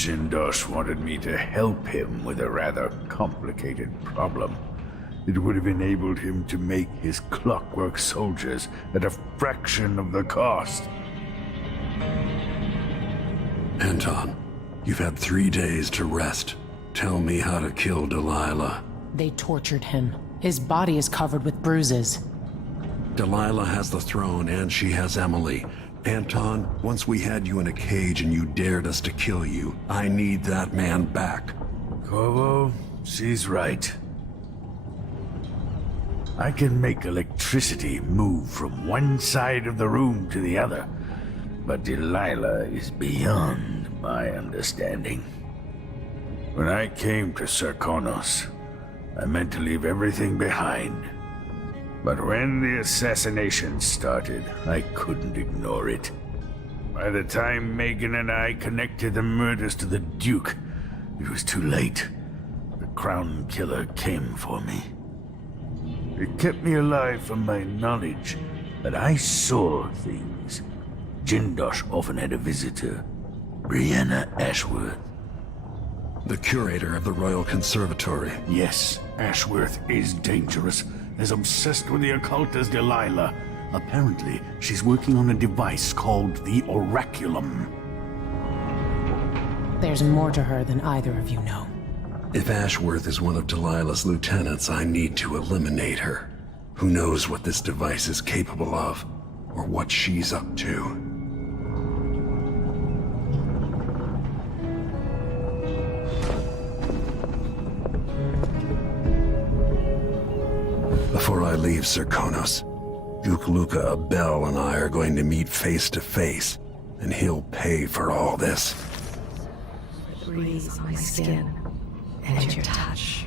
Jindosh wanted me to help him with a rather complicated problem. It would have enabled him to make his clockwork soldiers at a fraction of the cost. Anton, you've had 3 days to rest. Tell me how to kill Delilah. They tortured him. His body is covered with bruises. Delilah has the throne and she has Emily. Anton, once we had you in a cage and you dared us to kill you, I need that man back. Corvo, she's right. I can make electricity move from one side of the room to the other, but Delilah is beyond my understanding. When I came to Serkonos, I meant to leave everything behind. But when the assassination started, I couldn't ignore it. By the time Megan and I connected the murders to the Duke, it was too late. The Crown Killer came for me. It kept me alive from my knowledge that I saw things. Jindosh often had a visitor, Brianna Ashworth. The curator of the Royal Conservatory. Yes, Ashworth is dangerous. As obsessed with the occult as Delilah. Apparently, she's working on a device called the Oraculum. There's more to her than either of you know. If Ashworth is one of Delilah's lieutenants, I need to eliminate her. Who knows what this device is capable of, or what she's up to. Before I leave Serkonos, Duke Luca Abel and I are going to meet face to face, and he'll pay for all this. Breeze on my skin, and your touch.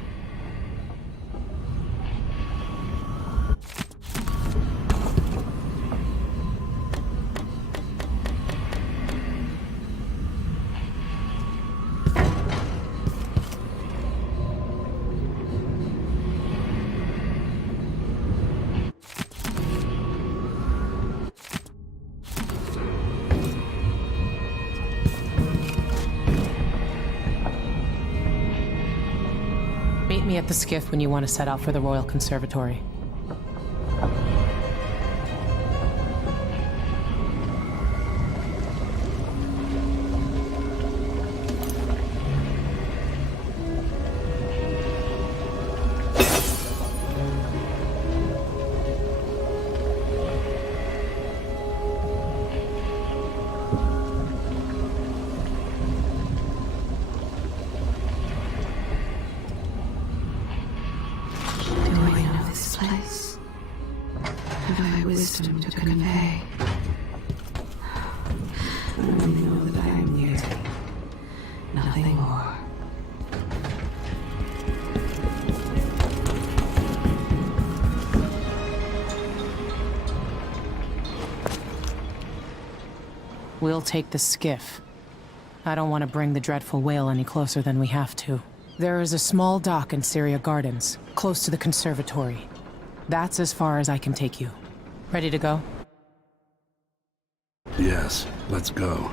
Meet me at the skiff when you want to set out for the Royal Conservatory. Wisdom to convey. I know that I am near. Nothing more. We'll take the skiff. I don't want to bring the dreadful whale any closer than we have to. There is a small dock in Syria Gardens, close to the conservatory. That's as far as I can take you. Ready to go? Yes, let's go.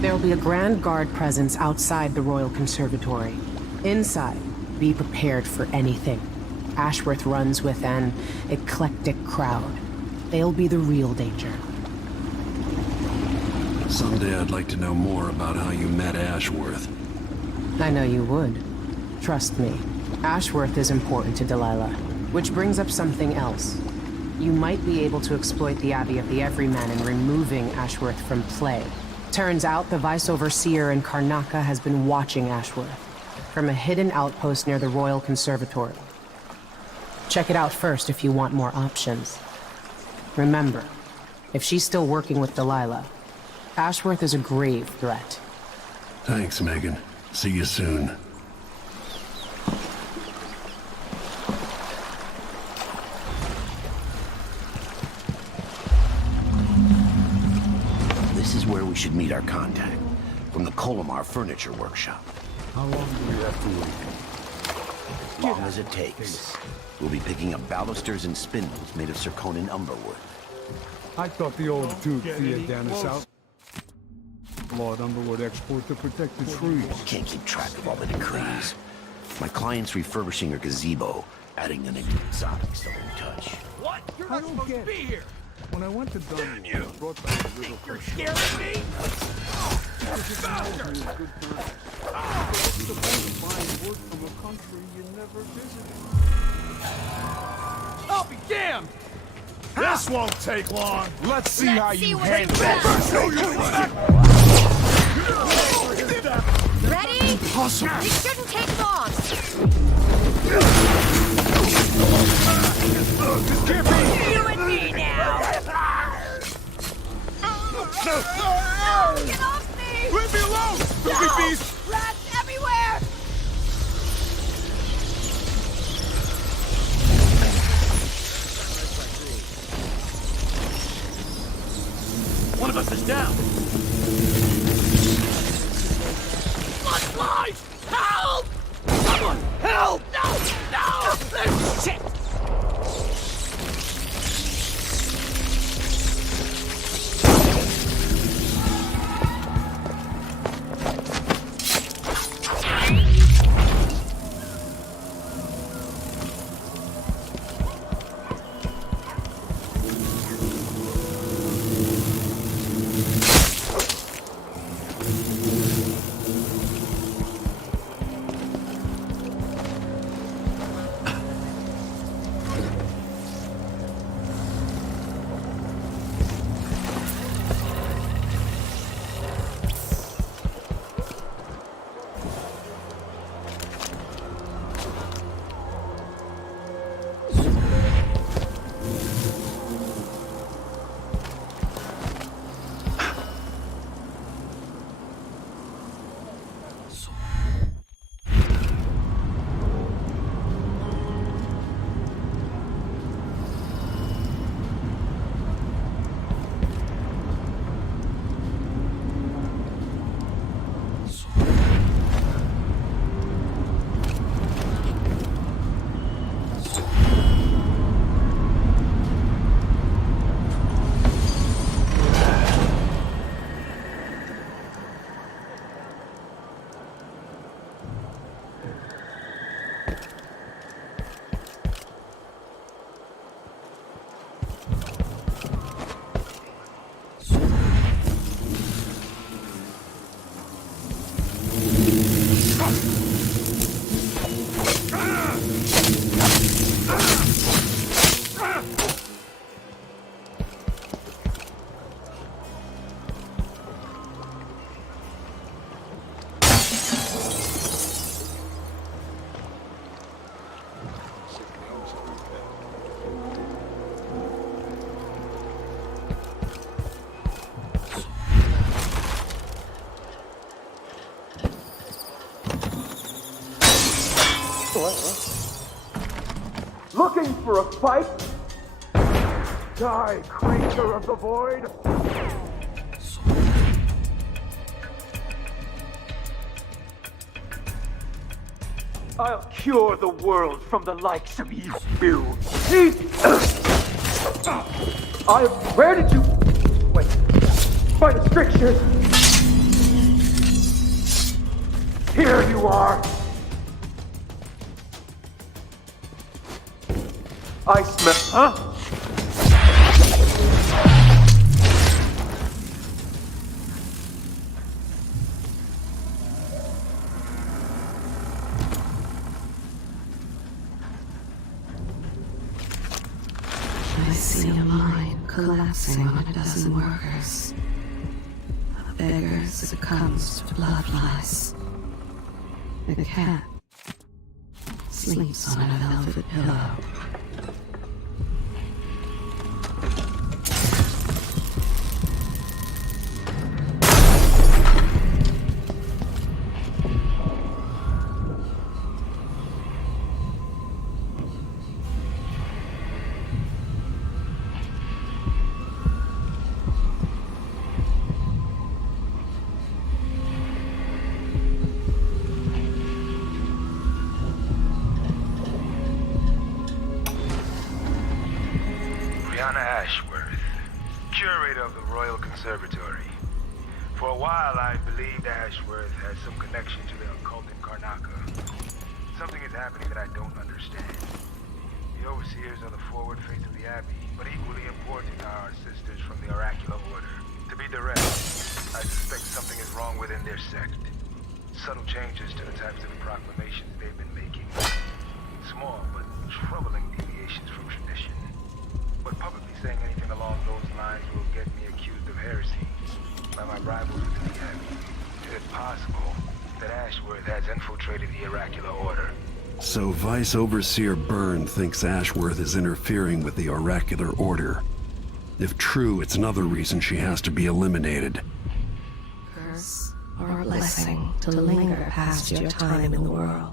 There'll be a Grand Guard presence outside the Royal Conservatory. Inside, be prepared for anything. Ashworth runs with an eclectic crowd. They'll be the real danger. Someday I'd like to know more about how you met Ashworth. I know you would. Trust me. Ashworth is important to Delilah. Which brings up something else. You might be able to exploit the Abbey of the Everyman in removing Ashworth from play. Turns out the Vice Overseer in Karnaca has been watching Ashworth from a hidden outpost near the Royal Conservatory. Check it out first if you want more options. Remember, if she's still working with Delilah, Ashworth is a grave threat. Thanks, Megan. See you soon. This is where we should meet our contact. From the Colomar Furniture Workshop. How long do we have to wait? As long as it takes. We'll be picking up balusters and spindles made of Zirconin umberwood. I thought the old Duke feared down the south. Lord Umberwood export to protect the trees. Can't keep track of all the decrees. My client's refurbishing her gazebo, adding an exotic stone touch. What? You're I not don't supposed get to be here! When I went to Dunwall, I brought back a little You're scaring me? Bastard! What's the point of buying wood from a country you never visited? I'll be damned! This won't take long. Let's see how you what handle you it. Ready? Impossible. It shouldn't take long. You and me now. No, get off me! Leave me alone, filthy beast. Rats everywhere! One of us is down! Blood life! Help! Someone! Help! No! No! Shit! Looking for a fight? Die, creature of the void! I'll cure the world from the likes of you. Where did you... Wait. By the strictures! Here you are! I smell... Huh? see a mine collapsing on a dozen workers. A beggar succumbs to blood flies. The cat sleeps on a velvet pillow. Curator of the Royal Conservatory. For a while, I believed Ashworth had some connection to the occult in Karnaca. Something is happening that I don't understand. The overseers are the forward face of the Abbey, but equally important are our sisters from the oracular order. To be direct, I suspect something is wrong within their sect. Subtle changes to the types of proclamations they've been making. Small but troubling deviations from tradition. But publicly saying anything along those lines will get me accused of heresy by my rivals within the Abbey. Is it possible that Ashworth has infiltrated the oracular order? So Vice Overseer Byrne thinks Ashworth is interfering with the oracular order. If true, it's another reason she has to be eliminated. Curse or a blessing to linger past your time in the world.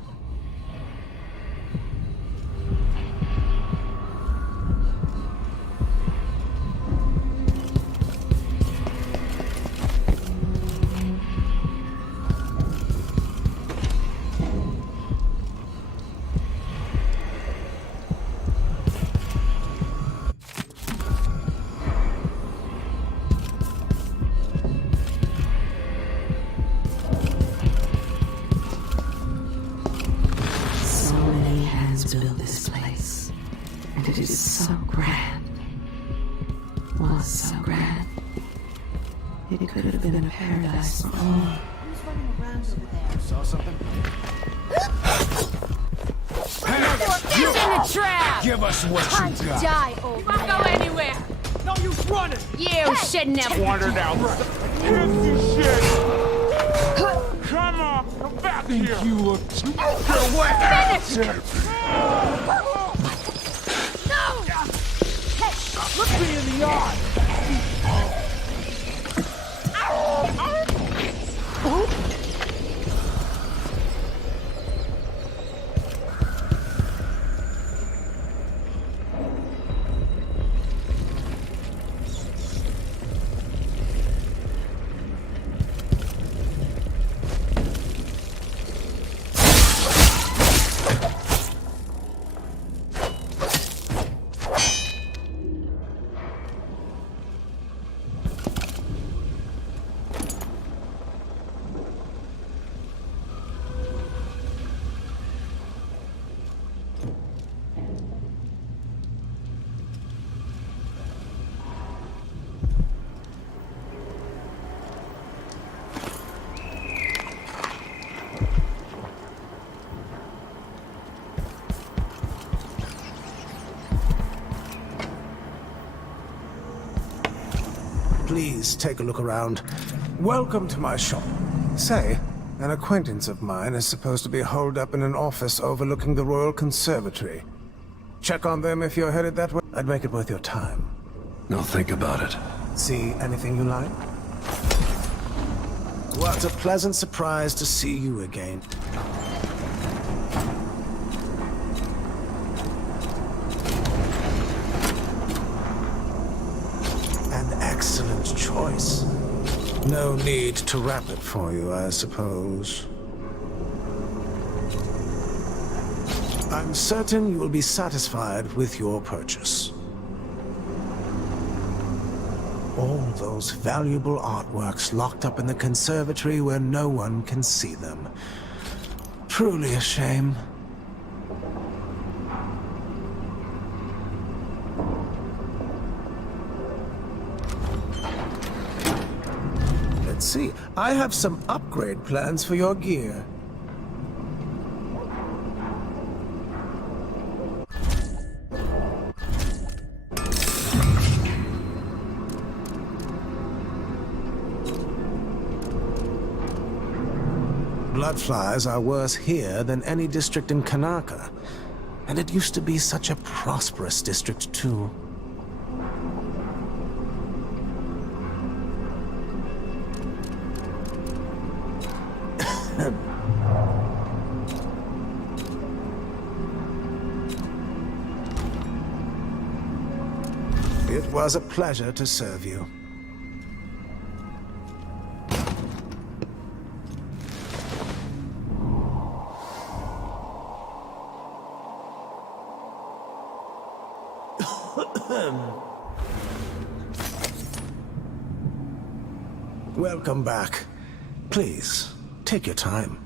Built this place, and it is so grand. Was so grand. It could have been a paradise for all. Who's running around over there? Saw something? It's in the trap! Give us what Time you to got. die, old man. Don't go anywhere! No use running! You shouldn't have Wandered out. Here's the shit! Come on! Come back here! You look finished! No! Look me in the eye! Please take a look around. Welcome to my shop. Say, an acquaintance of mine is supposed to be holed up in an office overlooking the Royal Conservatory. Check on them if you're headed that way. I'd make it worth your time. Now think about it. See anything you like? What a pleasant surprise to see you again. Excellent choice. No need to wrap it for you, I suppose. I'm certain you will be satisfied with your purchase. All those valuable artworks locked up in the conservatory where no one can see them. Truly a shame. See, I have some upgrade plans for your gear. Bloodflies are worse here than any district in Karnaca. And it used to be such a prosperous district, too. It was a pleasure to serve you. Welcome back. Please, take your time.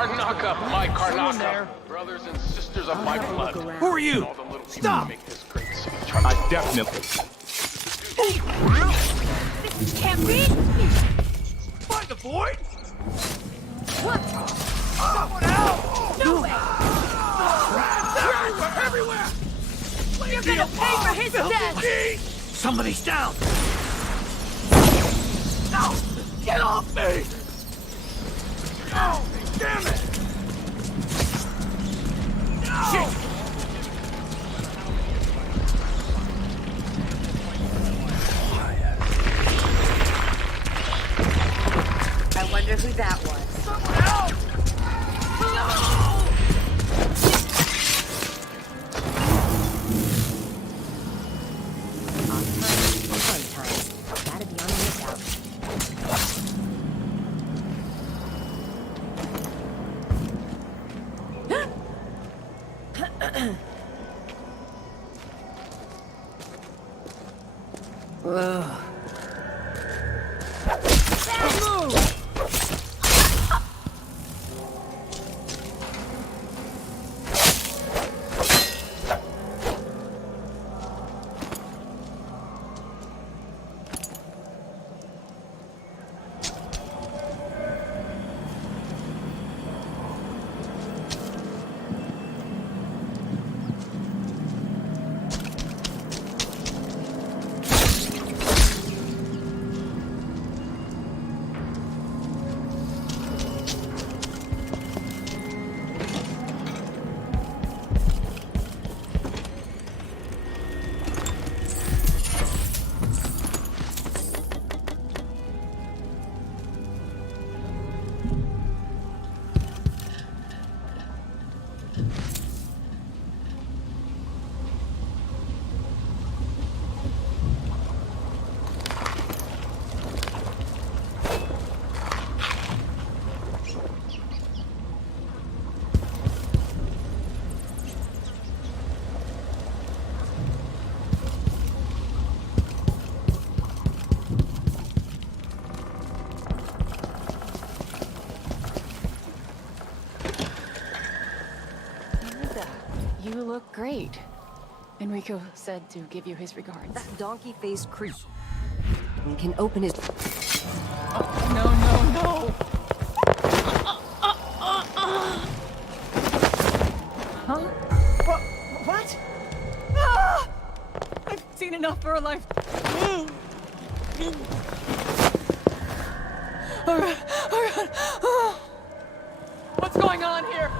Karnaca, my Karnaca, brothers and sisters of my blood. Who are you? Stop! I definitely. This can't be! By the void? What? Someone help! No way! Everywhere! You're gonna pay for his death! Somebody's down! No! Get off me! No! Damn it! No! Shit! I wonder who that was. Someone help! No! Fun time. Gotta be on the lookout. You look great. Enrico said to give you his regards. That donkey-faced creep can open his... No, no, no! Huh? What? Ah! I've seen enough for a life. Alright. What's going on here?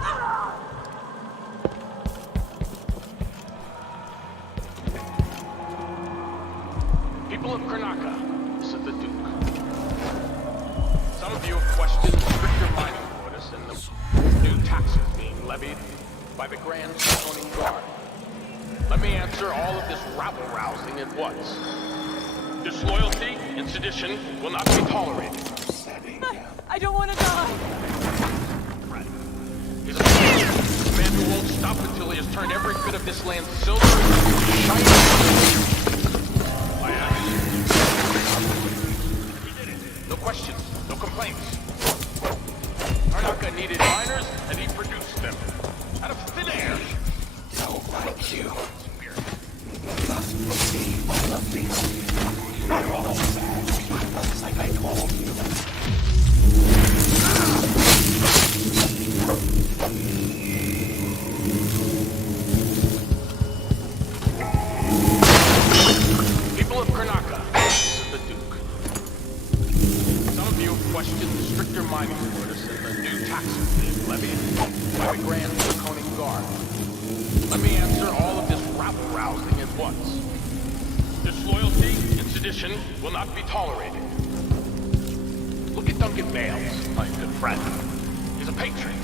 People of Karnaca, this is the Duke. Some of you have questioned stricter mining quotas and the new taxes being levied by the Grand Draconian Guard. Let me answer all of this rabble-rousing at once. Disloyalty and sedition will not be tolerated. I don't want to die. He's a man who won't stop until he has turned every bit of this land silver into shiny. I ask. He did it. No questions, no complaints. Karnaca needed miners, and he produced them. Out of thin air. No, thank you. Just receive all of these. You're all bad, like I told you. People of Karnaca, this is the Duke. Some of you have questioned the stricter mining quotas and the new taxes being levied by the Grand Draconian Guard. Let me answer all of this rabble-rousing at once. Disloyalty and sedition will not be tolerated. Look at Duncan Bales, my good friend. He's a patriot,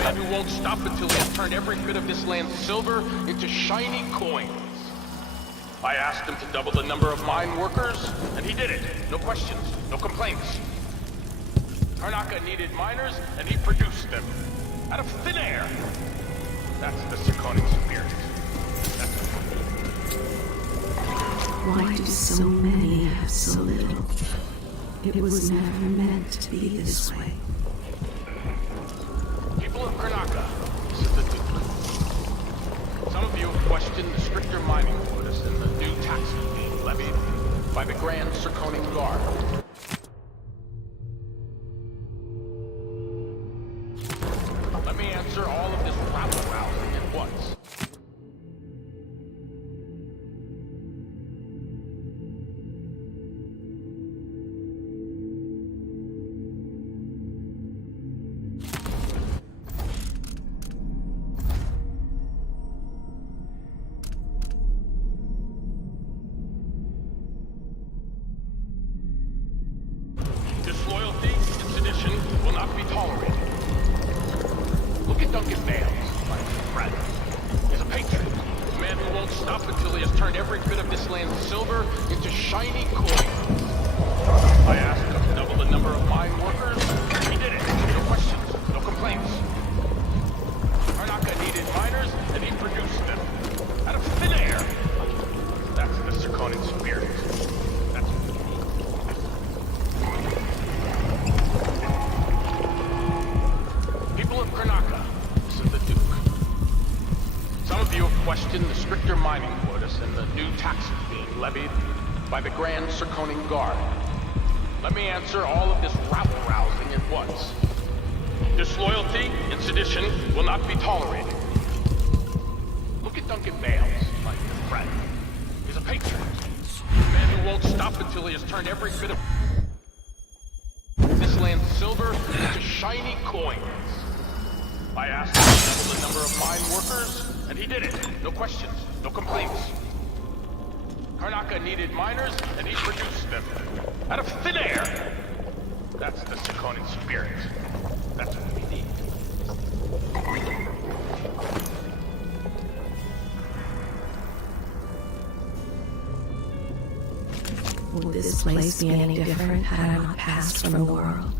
a man who won't stop until he has turned every bit of this land's silver into shiny coins. I asked him to double the number of mine workers, and he did it. No questions, no complaints. Karnaca needed miners, and he produced them. Out of thin air. That's the Draconian spirit. Why do so many have so little? It was never meant to be this way. People of Karnaca, this is the Duke. Some of you have questioned the stricter mining quotas and the new taxes being levied by the Grand Draconian Guard. Let me answer all of this rabble-rousing at once. Disloyalty and sedition will not be tolerated. Look at Duncan Bales, my friend. He's a patriot, a man who won't stop until he has turned every bit of this land's silver into shiny coins. I asked him to double the number of mine workers, and he did it. No questions, no complaints. Karnaca needed miners, and he produced them. Out of thin air. That's the Draconian spirit. That's what we need. People of Karnaca, this is the Duke. Some of you have questioned the stricter mining quotas and the new taxes being levied by the Grand Draconian Guard. Let me answer all of this rabble-rousing at once. Disloyalty and sedition will not be tolerated. Look at Duncan Bales, my good friend. He's a patriot, a man who won't stop until he has turned every bit of this land's silver into shiny coins. I asked him to double the number of mine workers, and he did it. No questions, no complaints. Karnaca needed miners, and he produced them. Out of thin air. That's the Draconian spirit. That's what we need. Would this place be any different had I not passed from the world?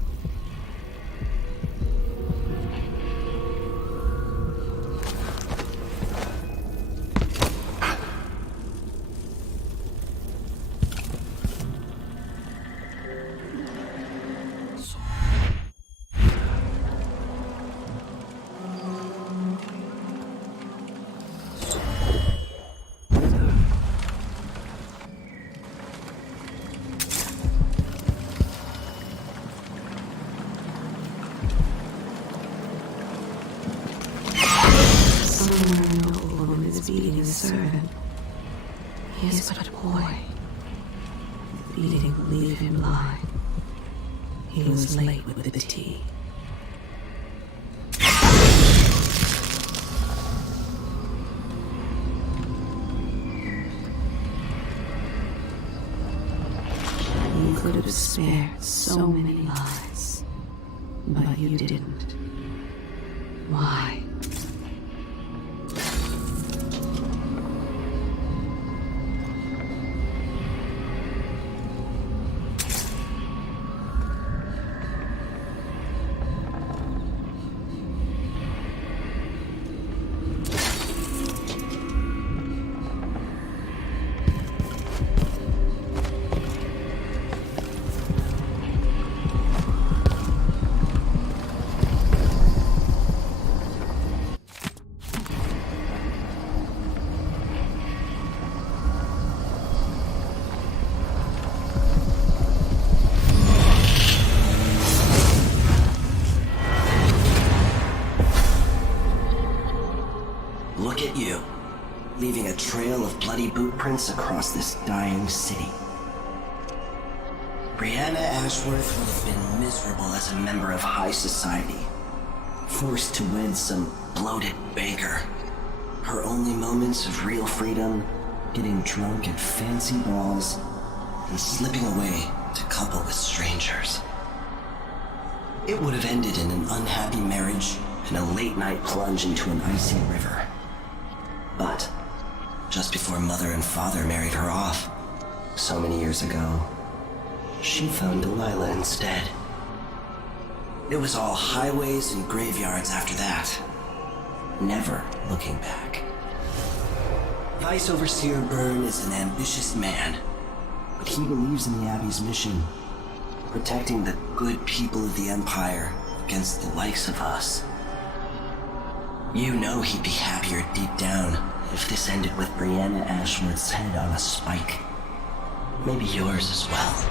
Somewhere an old woman is beating a servant. He is but a boy. The beating will leave him blind. He was late with the tea. You could have spared so many lives, but you didn't. Why? Look at you, leaving a trail of bloody boot prints across this dying city. Brianna Ashworth would have been miserable as a member of high society, forced to wed some bloated banker. Her only moments of real freedom, getting drunk at fancy balls, and slipping away to couple with strangers. It would have ended in an unhappy marriage and a late-night plunge into an icy river. But just before Mother and Father married her off, so many years ago, she found Delilah instead. It was all highways and graveyards after that, never looking back. Vice Overseer Byrne is an ambitious man, but he believes in the Abbey's mission, protecting the good people of the Empire against the likes of us. You know he'd be happier deep down if this ended with Brianna Ashworth's head on a spike. Maybe yours as well.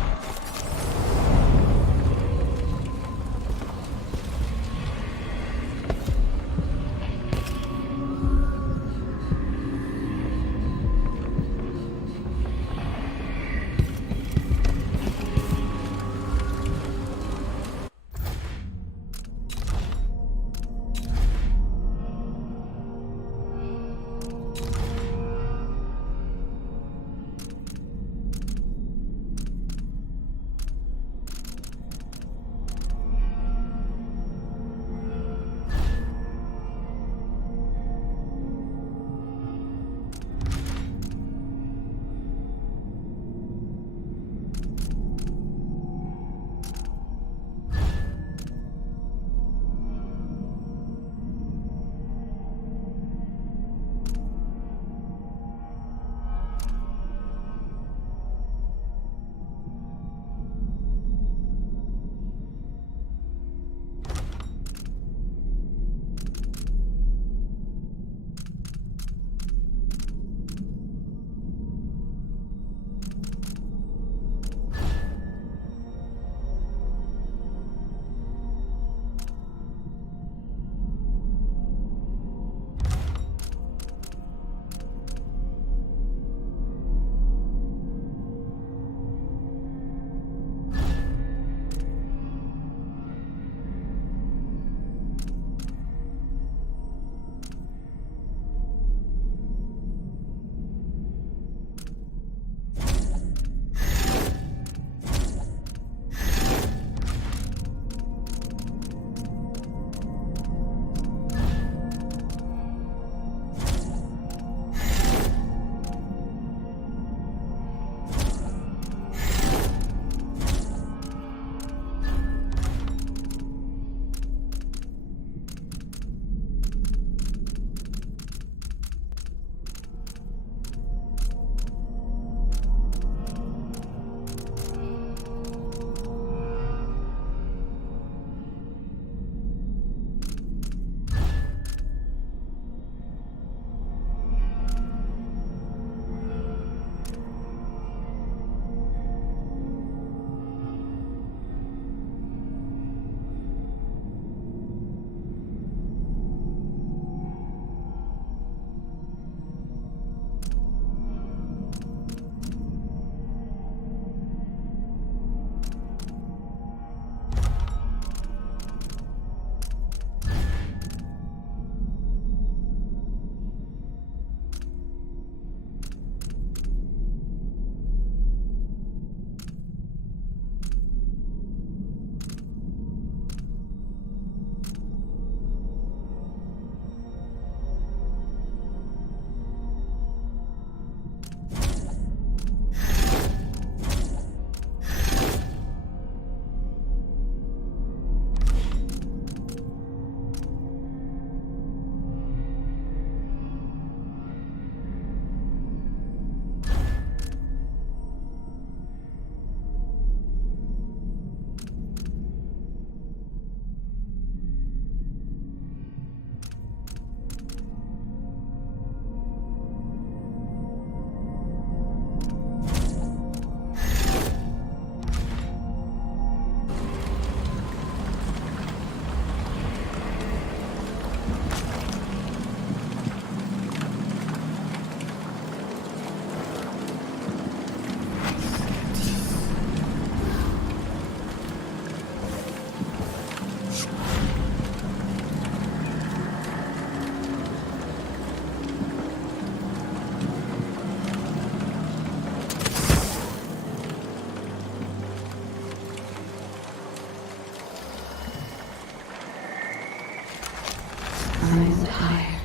I'm tired.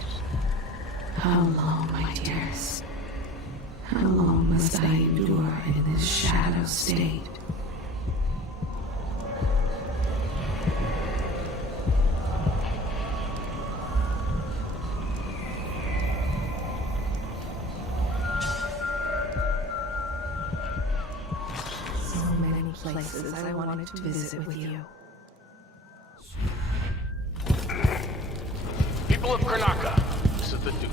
How long, my dearest? How long must I endure in this shadow state? So many places I wanted to visit with you. People of Karnaca, this is the Duke.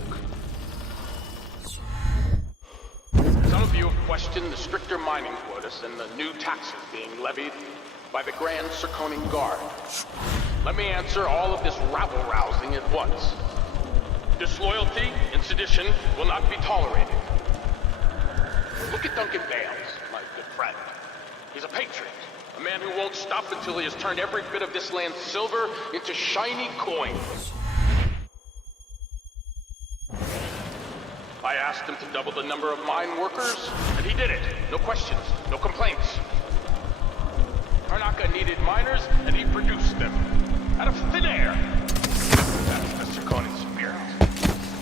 Some of you have questioned the stricter mining quotas and the new taxes being levied by the Grand Circonian Guard. Let me answer all of this rabble-rousing at once. Disloyalty and sedition will not be tolerated. Look at Duncan Bales, my good friend. He's a patriot, a man who won't stop until he has turned every bit of this land's silver into shiny coins. I asked him to double the number of mine workers, and he did it. No questions, no complaints. Karnaca needed miners, and he produced them. Out of thin air. That's the Circonian spirit.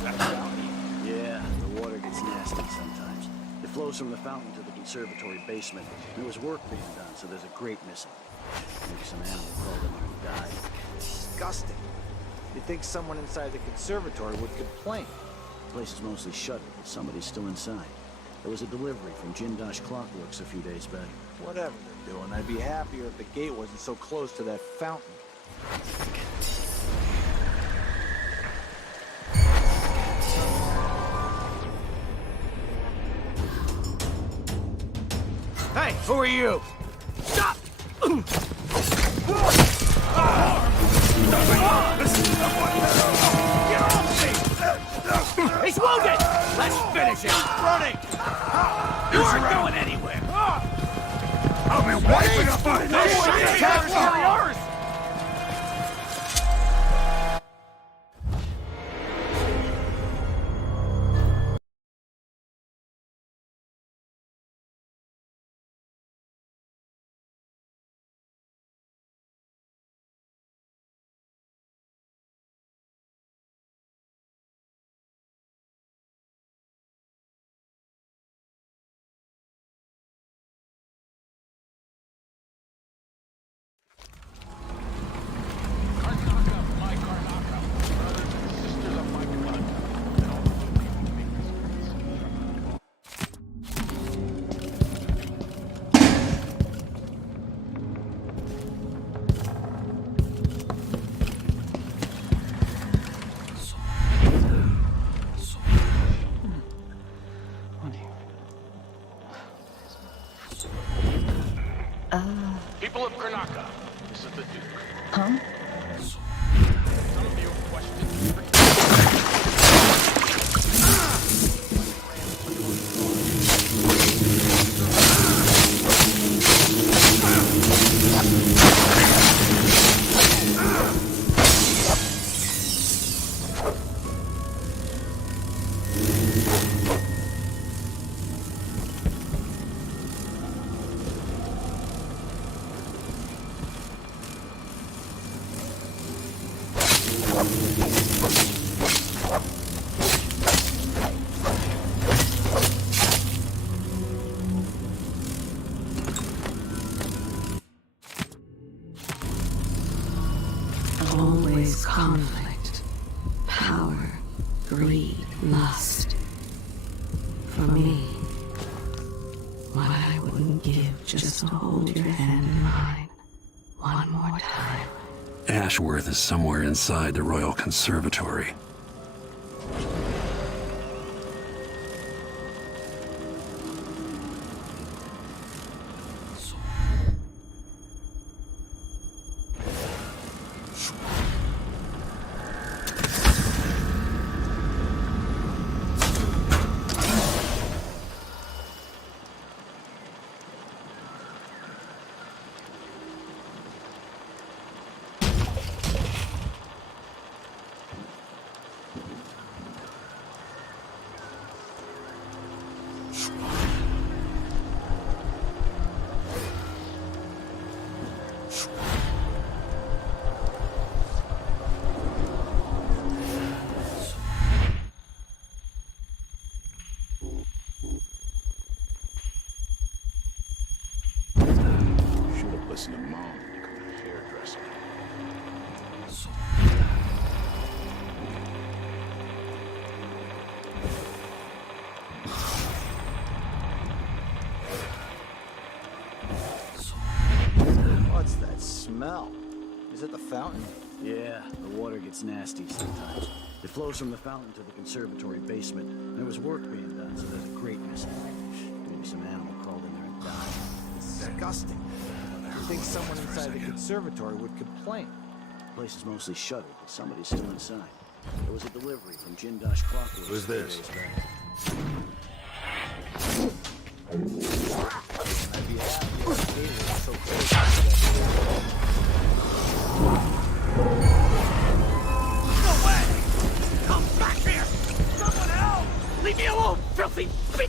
That's reality. Yeah, the water gets nasty sometimes. It flows from the fountain to the conservatory basement. There was work being done, so there's a grate missing. Maybe some animal crawled in there and died. Disgusting. You'd think someone inside the conservatory would complain. The place is mostly shuttered, but somebody's still inside. There was a delivery from Jindosh Clockworks a few days back. Whatever they're doing, I'd be happier if the gate wasn't so close to that fountain. Hey, who are you? Stop! He's wounded! Let's finish him! Running! You aren't going anywhere! I'll be wiping up on this shit! Yours! People of Karnaca, this is the Duke. Huh? Some of you have questioned Always conflict, power, greed, lust. For me, what I wouldn't give just to hold your hand in mine one more time. Ashworth is somewhere inside the Royal Conservatory. smell. Is it the fountain? Yeah, the water gets nasty sometimes. It flows from the fountain to the conservatory basement. There was work being done, so there's a grate missing. Maybe some animal crawled in there and died. Disgusting. I think someone inside the conservatory would complain. The place is mostly shuttered, but somebody's still inside. There was a delivery from Jindosh Clockwork. Who's this? I'd be happy if the gate was so close to that. No way! Come back here! Someone help! Leave me alone, filthy bitch!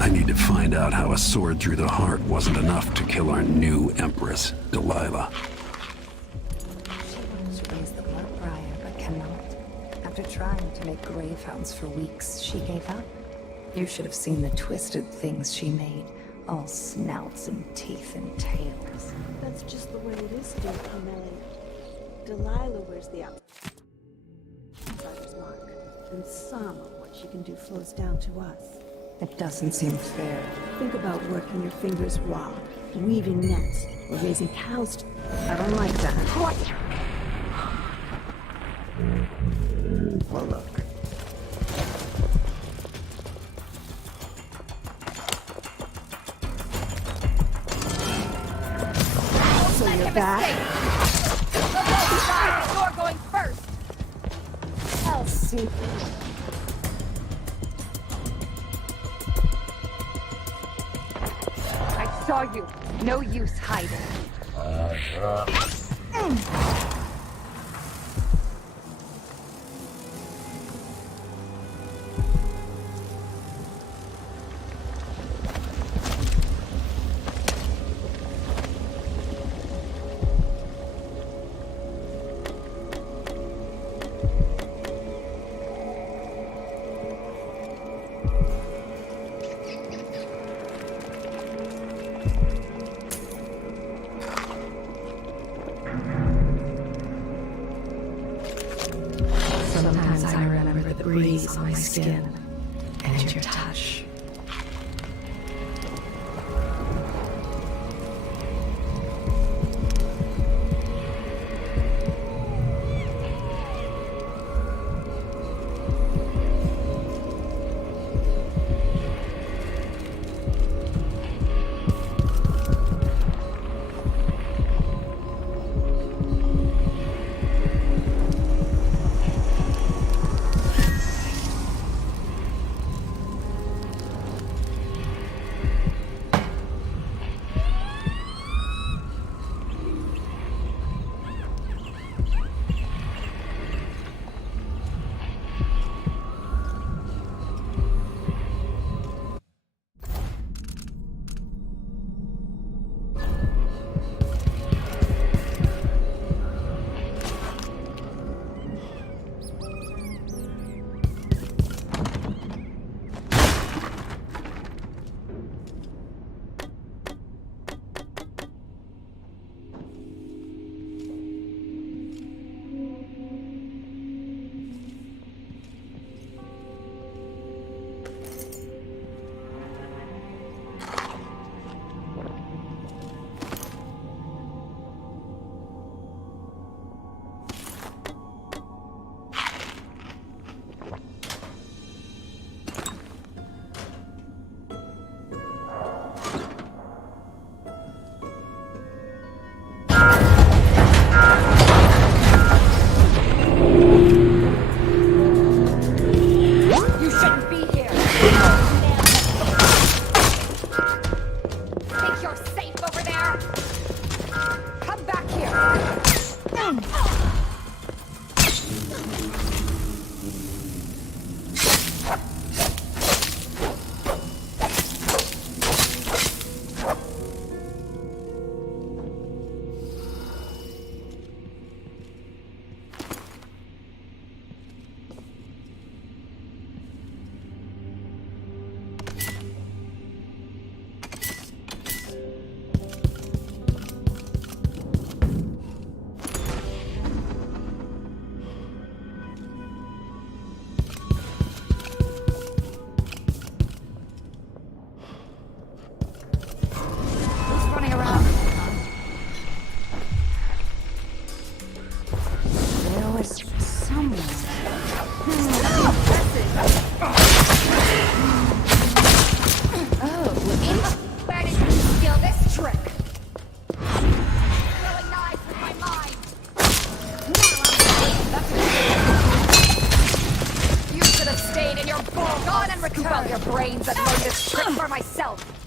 I need to find out how a sword through the heart wasn't enough to kill our new Empress, Delilah. She wants to raise the blood briar, but cannot. After trying to make grave hounds for weeks, she gave up. You should have seen the twisted things she made. All snouts and teeth and tails. That's just the way it is, dear Emily. Delilah wears the outsider's mark, and some of what she can do flows down to us. It doesn't seem fair. Think about working your fingers raw, weaving nets, or raising cows. I don't like that. a look. So you're back? You're going first. I'll see. I saw you. No use hiding. Sometimes I remember the breeze on my skin and your touch.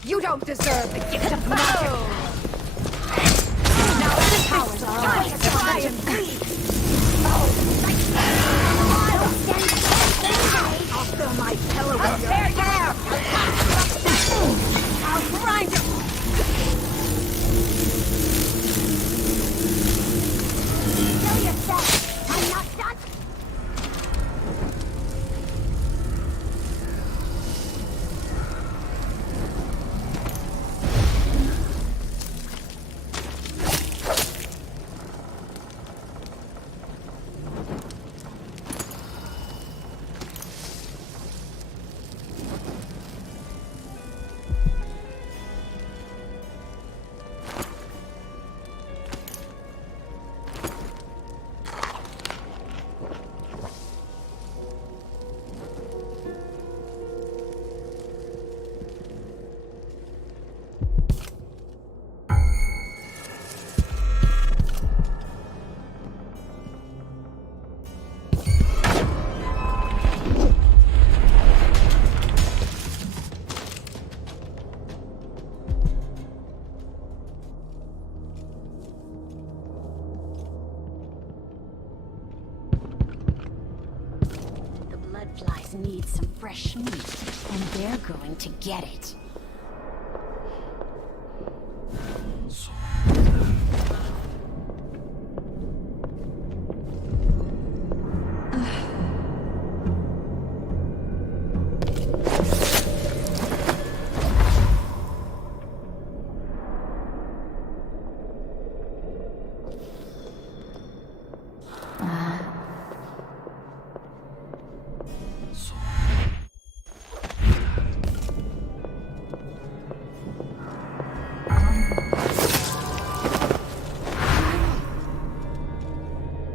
You don't deserve the gift of magic. Now this house I try and bleed. I'll fill my pillow with your hair. I'll grind it. Kill yourself. I'm not done. dragonflies need some fresh meat, and they're going to get it.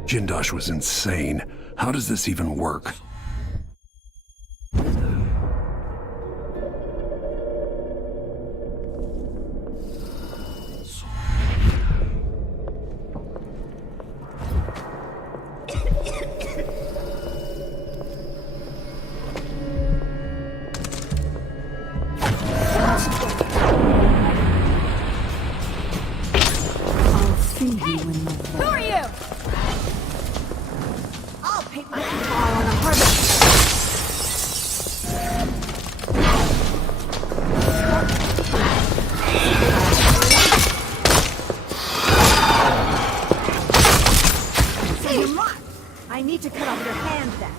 Jindosh was insane. How does this even work? Who are you? I'll paint my ball on a harvest. Say your mark. I need to cut off your hand then.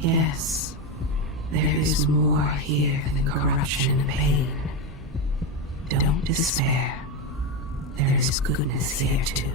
Yes, there is more here than corruption and pain. Don't despair. There is goodness here too.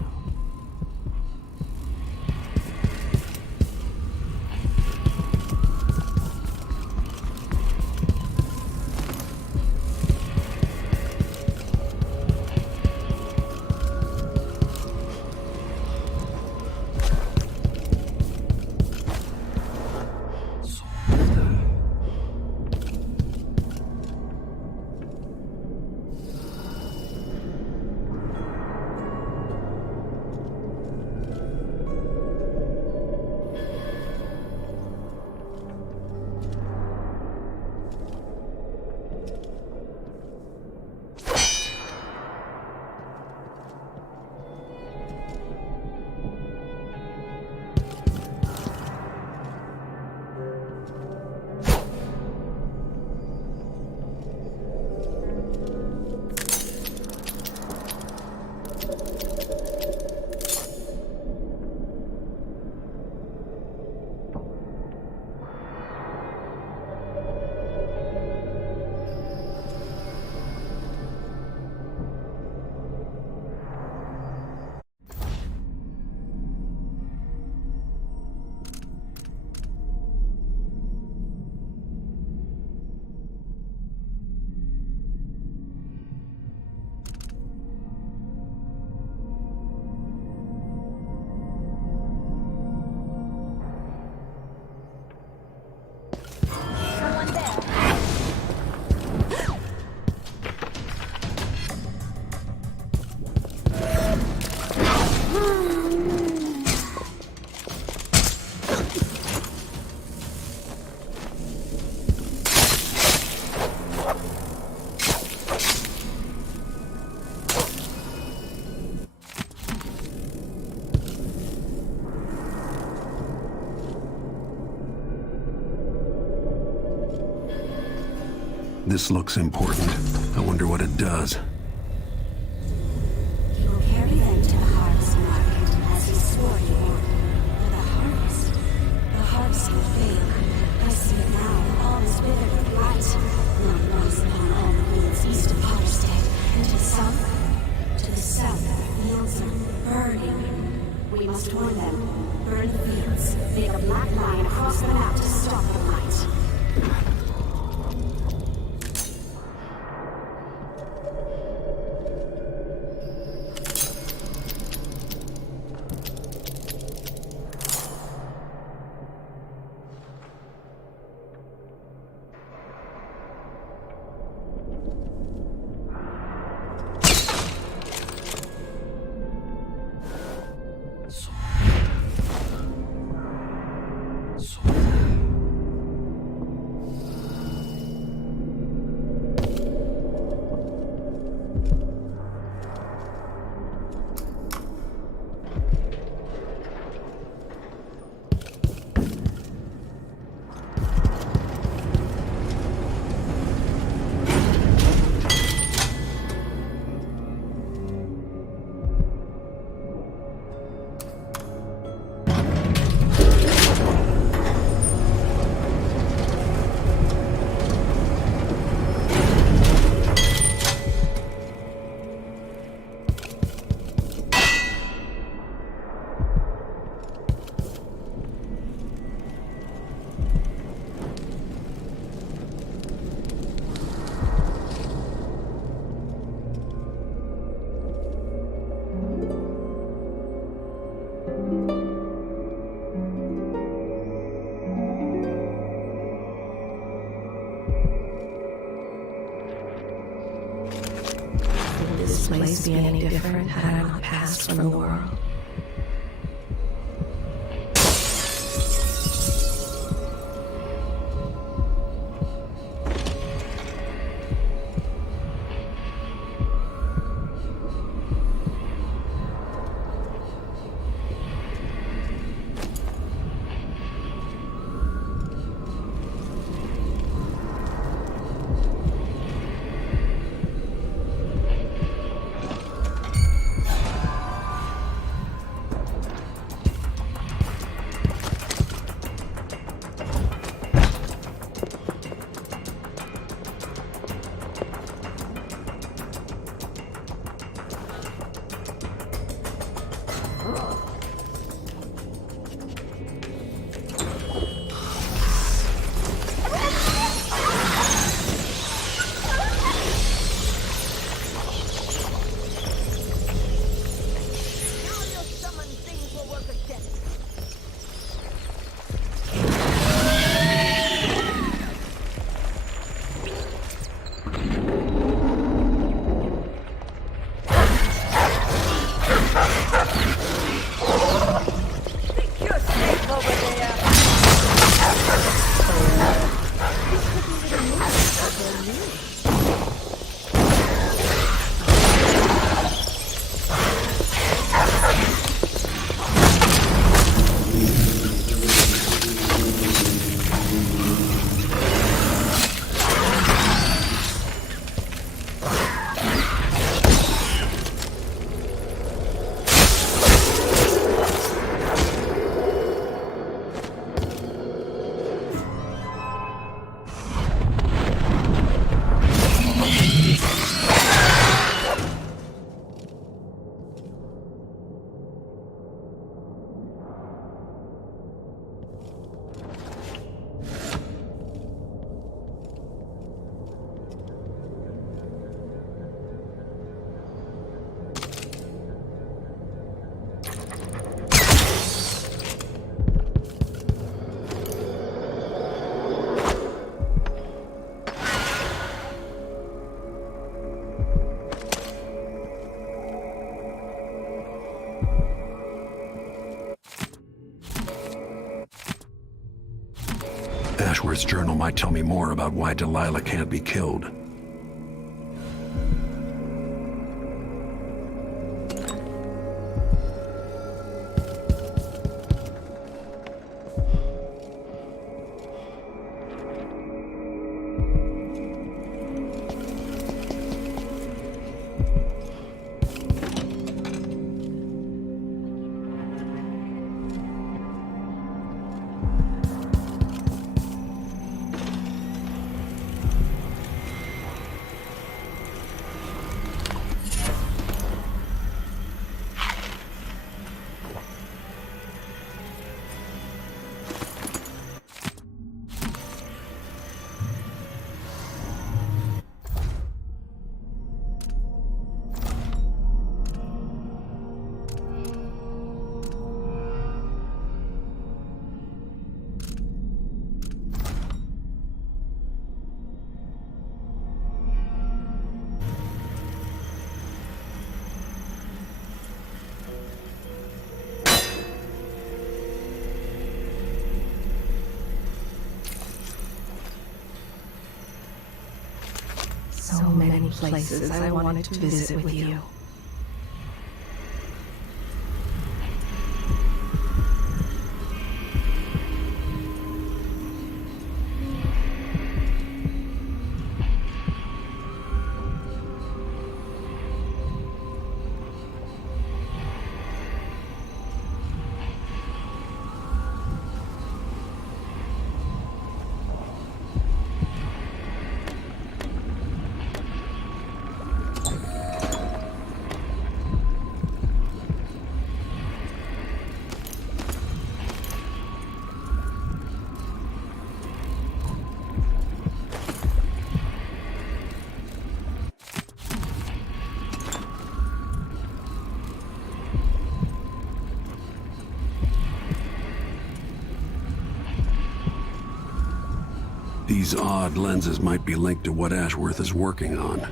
This looks important. I wonder what it does. He will carry them to the harvest market as he swore he would. But the harvest will fail. I see it now, all is withered with blight. Not lost upon all the fields east of Potterstead, and to the south, the fields are burning. We must warn them. Burn the fields. Make a black line across the map to stop the light. Would this place be any different had I not passed from the world? Ashworth's journal might tell me more about why Delilah can't be killed. So many places I wanted to visit with you. These odd lenses might be linked to what Ashworth is working on.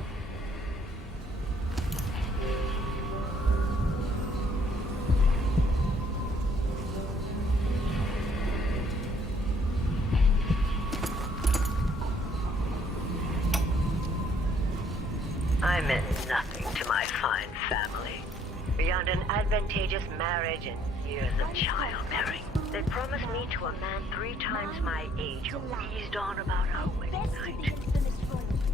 I meant nothing to my fine family, beyond an advantageous marriage and years of childbearing. They promised me to a man 3 times my age who eased on about our wedding night.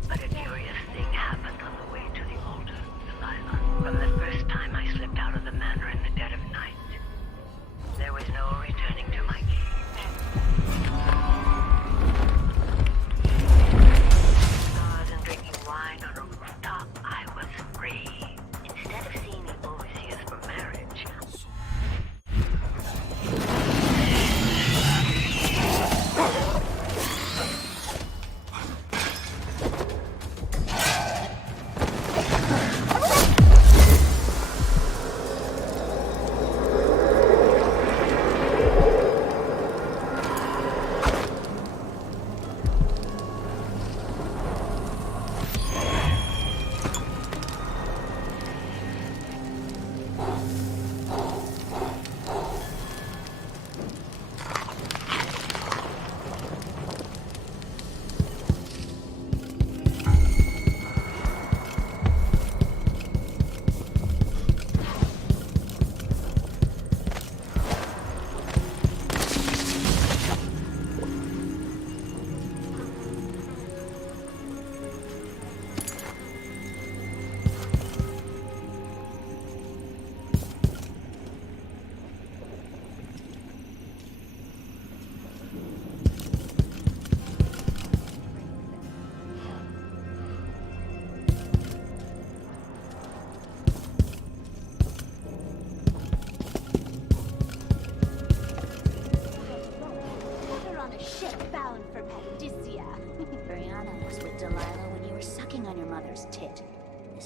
But a curious thing happened on the way to the altar, Delilah. From the first time I slipped out of the manor in the dead of night, there was no returning to my cage. Stars and drinking wine on a rooftop, I was free. Instead of seeing the overseers for marriage,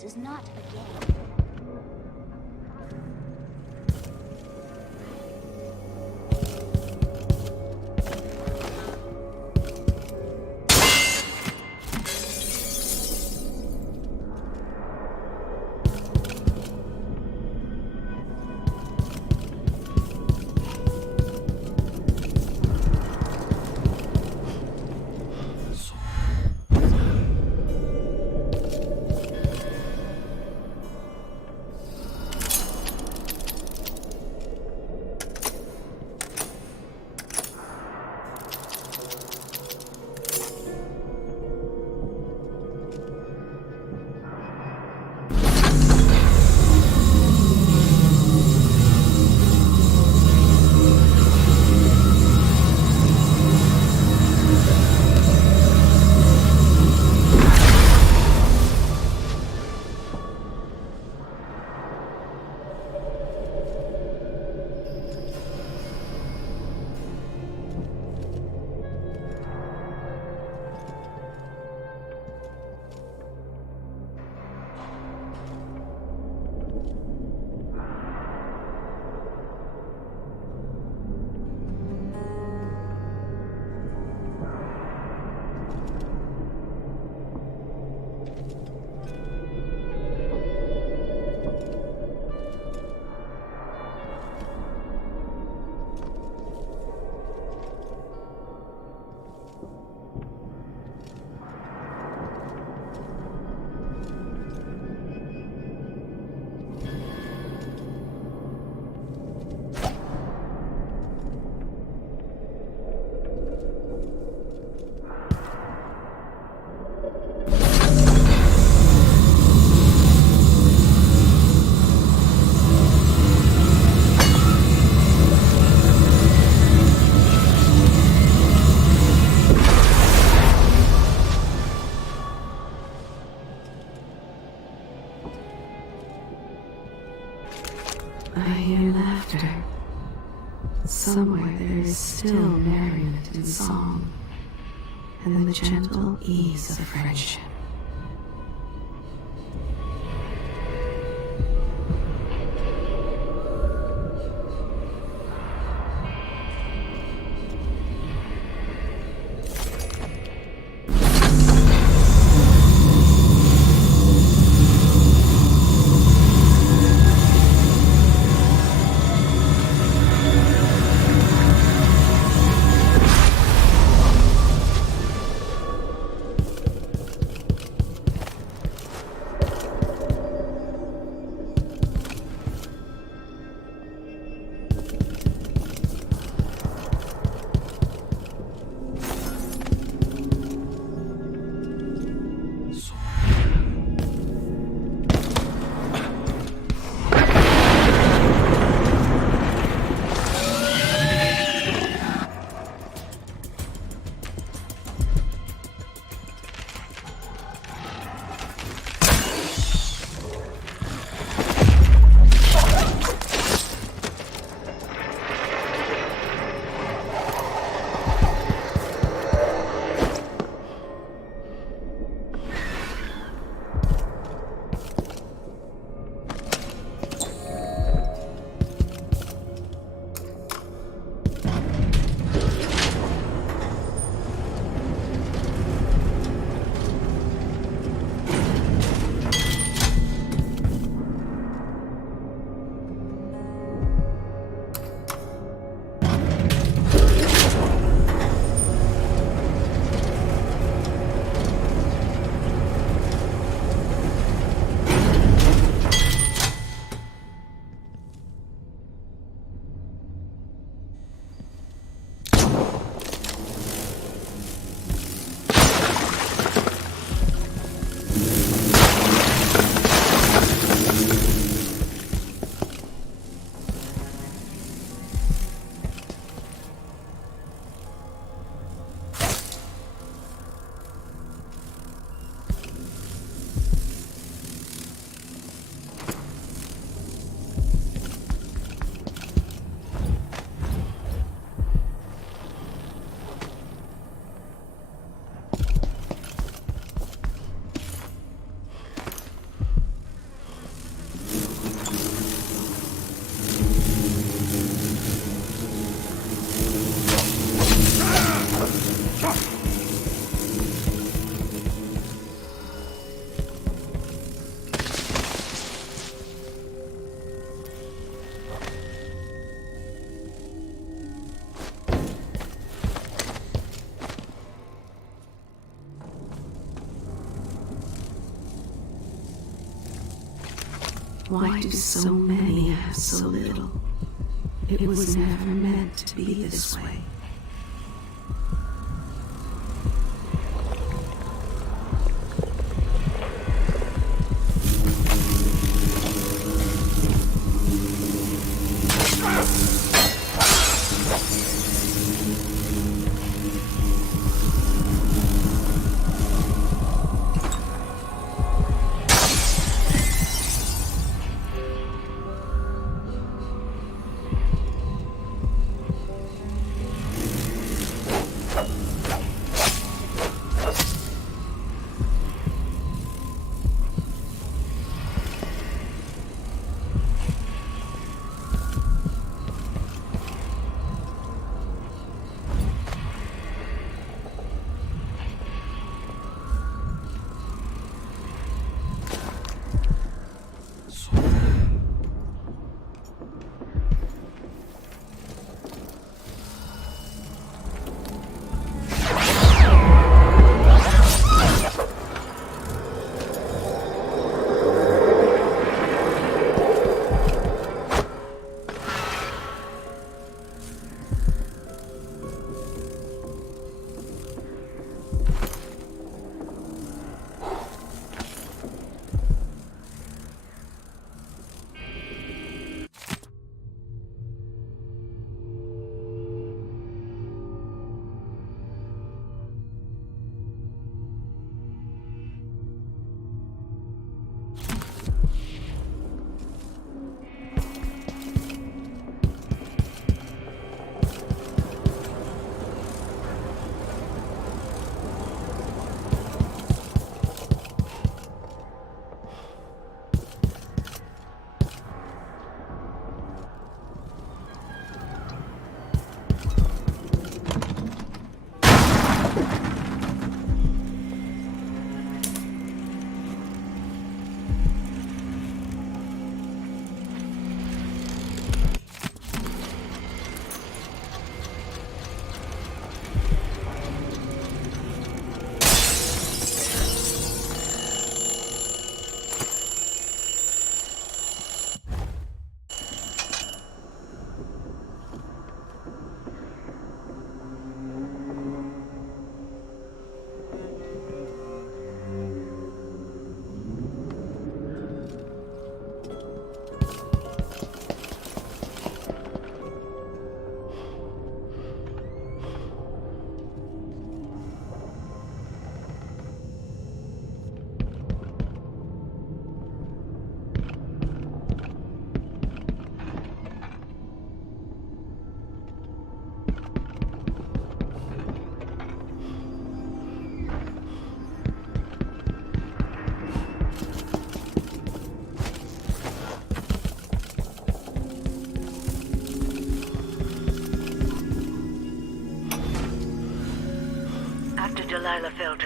This is not a game. laughter. Somewhere there is still merriment and song, and the gentle ease of friendship. Why do so many have so little? It was never meant to be this way.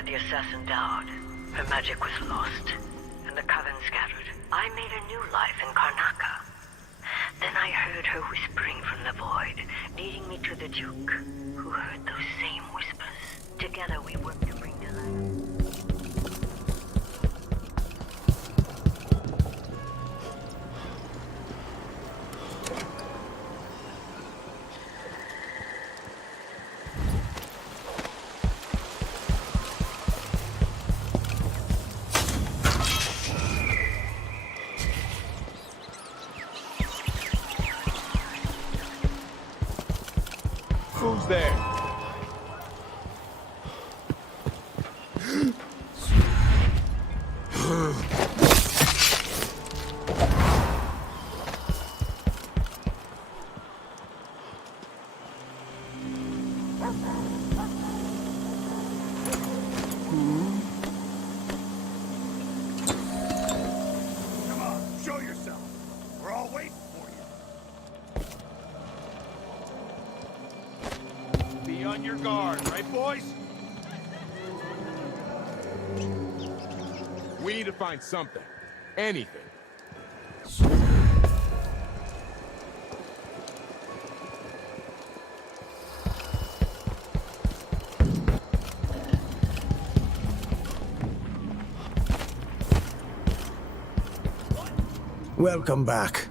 after the assassin died, her magic was lost, and the coven scattered. I made a new life in Karnaca. Then I heard her whispering from the void, leading me to the Duke, who heard those same whispers. Together we worked to bring Delilah. Who's there? Come on, show yourself. We're all waiting for you. Be on your guard, right, boys? We need to find something. Anything. Welcome back.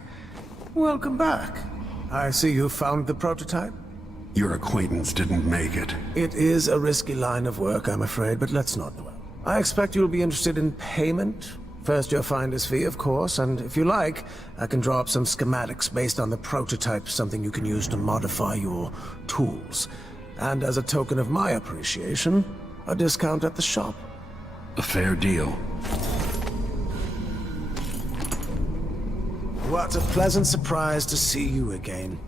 Welcome back. I see you found the prototype. Your acquaintance didn't make it. It is a risky line of work, I'm afraid, but let's not dwell. I expect you'll be interested in payment. First your finder's fee, of course, and if you like, I can draw up some schematics based on the prototype, something you can use to modify your tools. And as a token of my appreciation, a discount at the shop. A fair deal. What a pleasant surprise to see you again.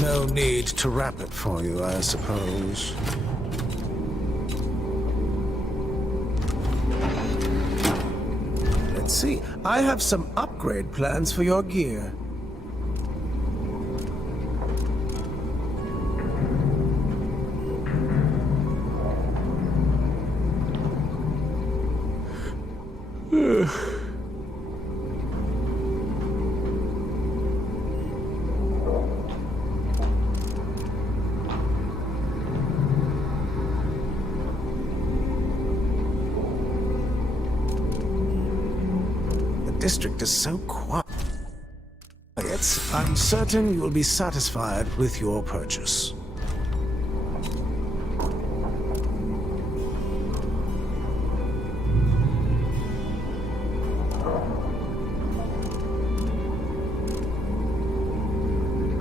No need to wrap it for you, I suppose. Let's see. I have some upgrade plans for your gear. The district is so quiet. I'm certain you will be satisfied with your purchase.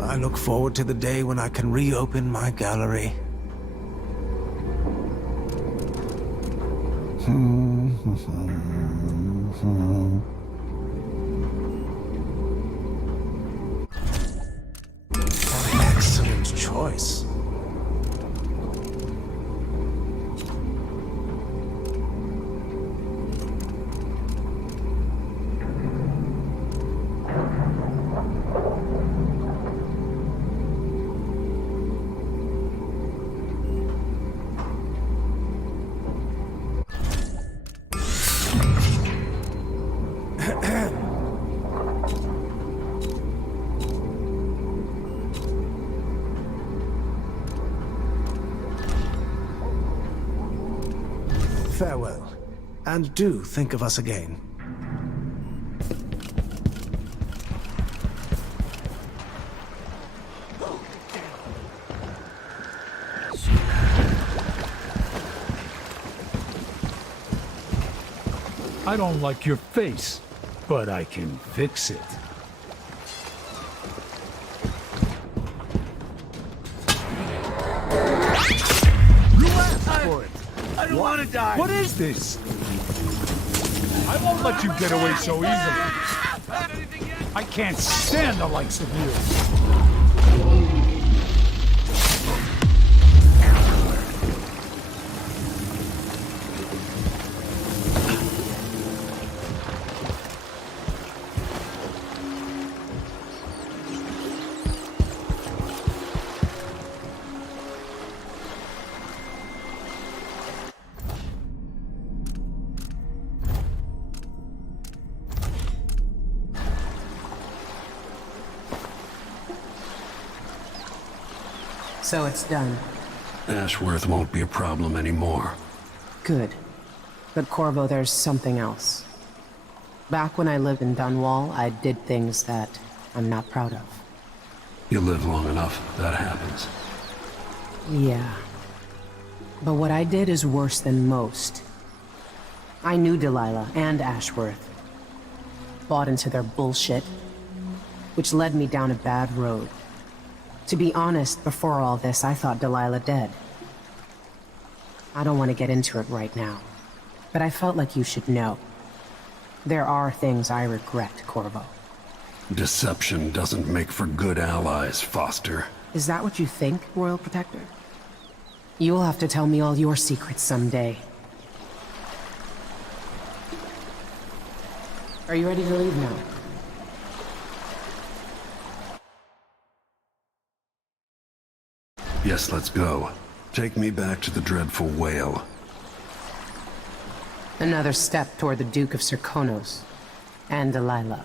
I look forward to the day when I can reopen my gallery. Excellent choice. Farewell, and do think of us again. I don't like your face, but I can fix it. You asked for it. I don't want to die. What is this? I won't let you get away so easily. I can't stand the likes of you. So it's done. Ashworth won't be a problem anymore. Good. But Corvo, there's something else. Back when I lived in Dunwall, I did things that I'm not proud of. You live long enough, that happens. Yeah. But what I did is worse than most. I knew Delilah and Ashworth. Bought into their bullshit, which led me down a bad road. To be honest, before all this, I thought Delilah dead. I don't want to get into it right now, but I felt like you should know. There are things I regret, Corvo. Deception doesn't make for good allies, Foster. Is that what you think, Royal Protector? You'll have to tell me all your secrets someday. Are you ready to leave now? Yes, let's go. Take me back to the dreadful whale. Another step toward the Duke of Serkonos and Delilah.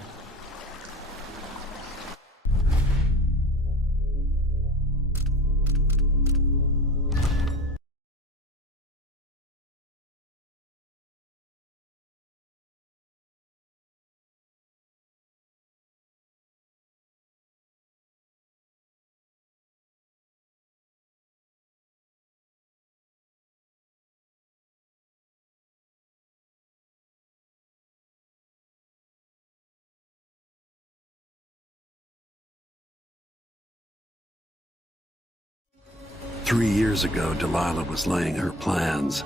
"3 years ago, Delilah was laying her plans.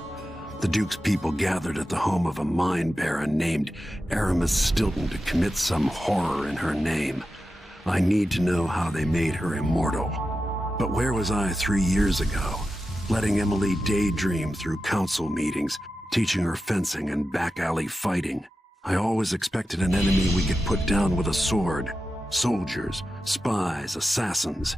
The Duke's people gathered at the home of a mine baron named Empress Stilton to commit some horror in her name. I need to know how they made her immortal. But where was I 3 years ago? Letting Emily daydream through council meetings, teaching her fencing and back-alley fighting. I always expected an enemy we could put down with a sword. Soldiers, spies, assassins.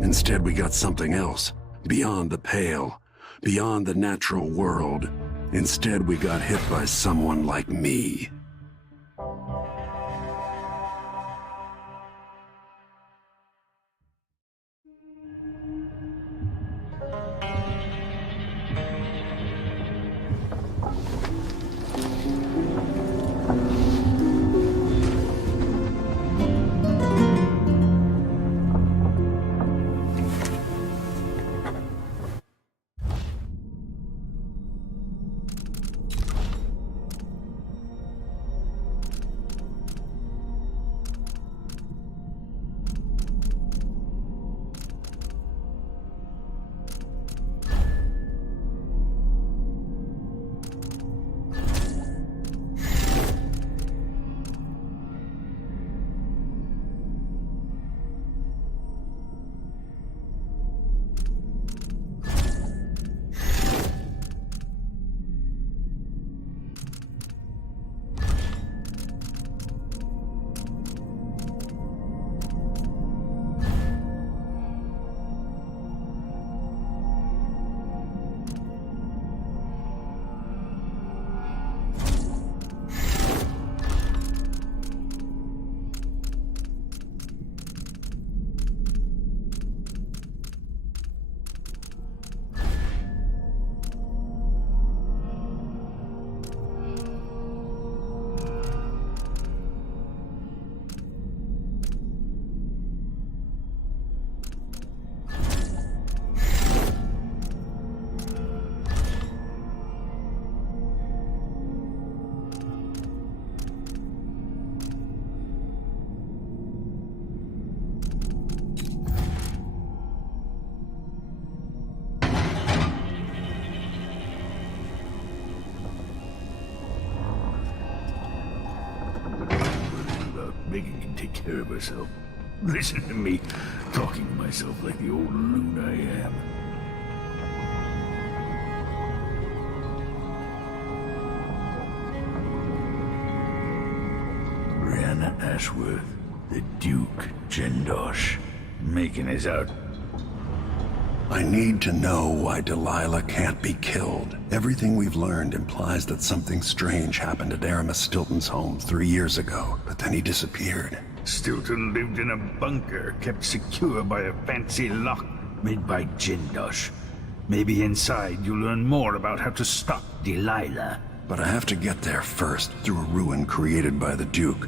Instead, we got something else. Beyond the pale, beyond the natural world. Instead, we got hit by someone like me." Megan can take care of herself. Listen to me, talking to myself like the old loon I am. Brianna Ashworth, the Duke Jendosh. Macon is out. I need to know why Delilah can't be killed. Everything we've learned implies that something strange happened at Aramis Stilton's home 3 years ago, but then he disappeared. Stilton lived in a bunker, kept secure by a fancy lock. made by Jindosh. Maybe inside you'll learn more about how to stop Delilah. But I have to get there first, through a ruin created by the Duke,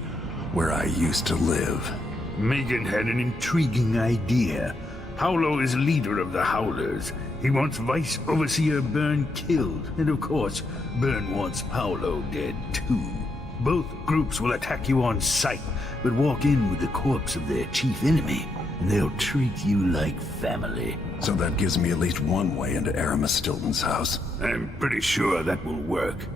where I used to live. Megan had an intriguing idea. Paolo is leader of the Howlers. He wants Vice Overseer Byrne killed, and of course, Byrne wants Paolo dead too. Both groups will attack you on sight, but walk in with the corpse of their chief enemy, and they'll treat you like family. So that gives me at least one way into Aramis Stilton's house. I'm pretty sure that will work.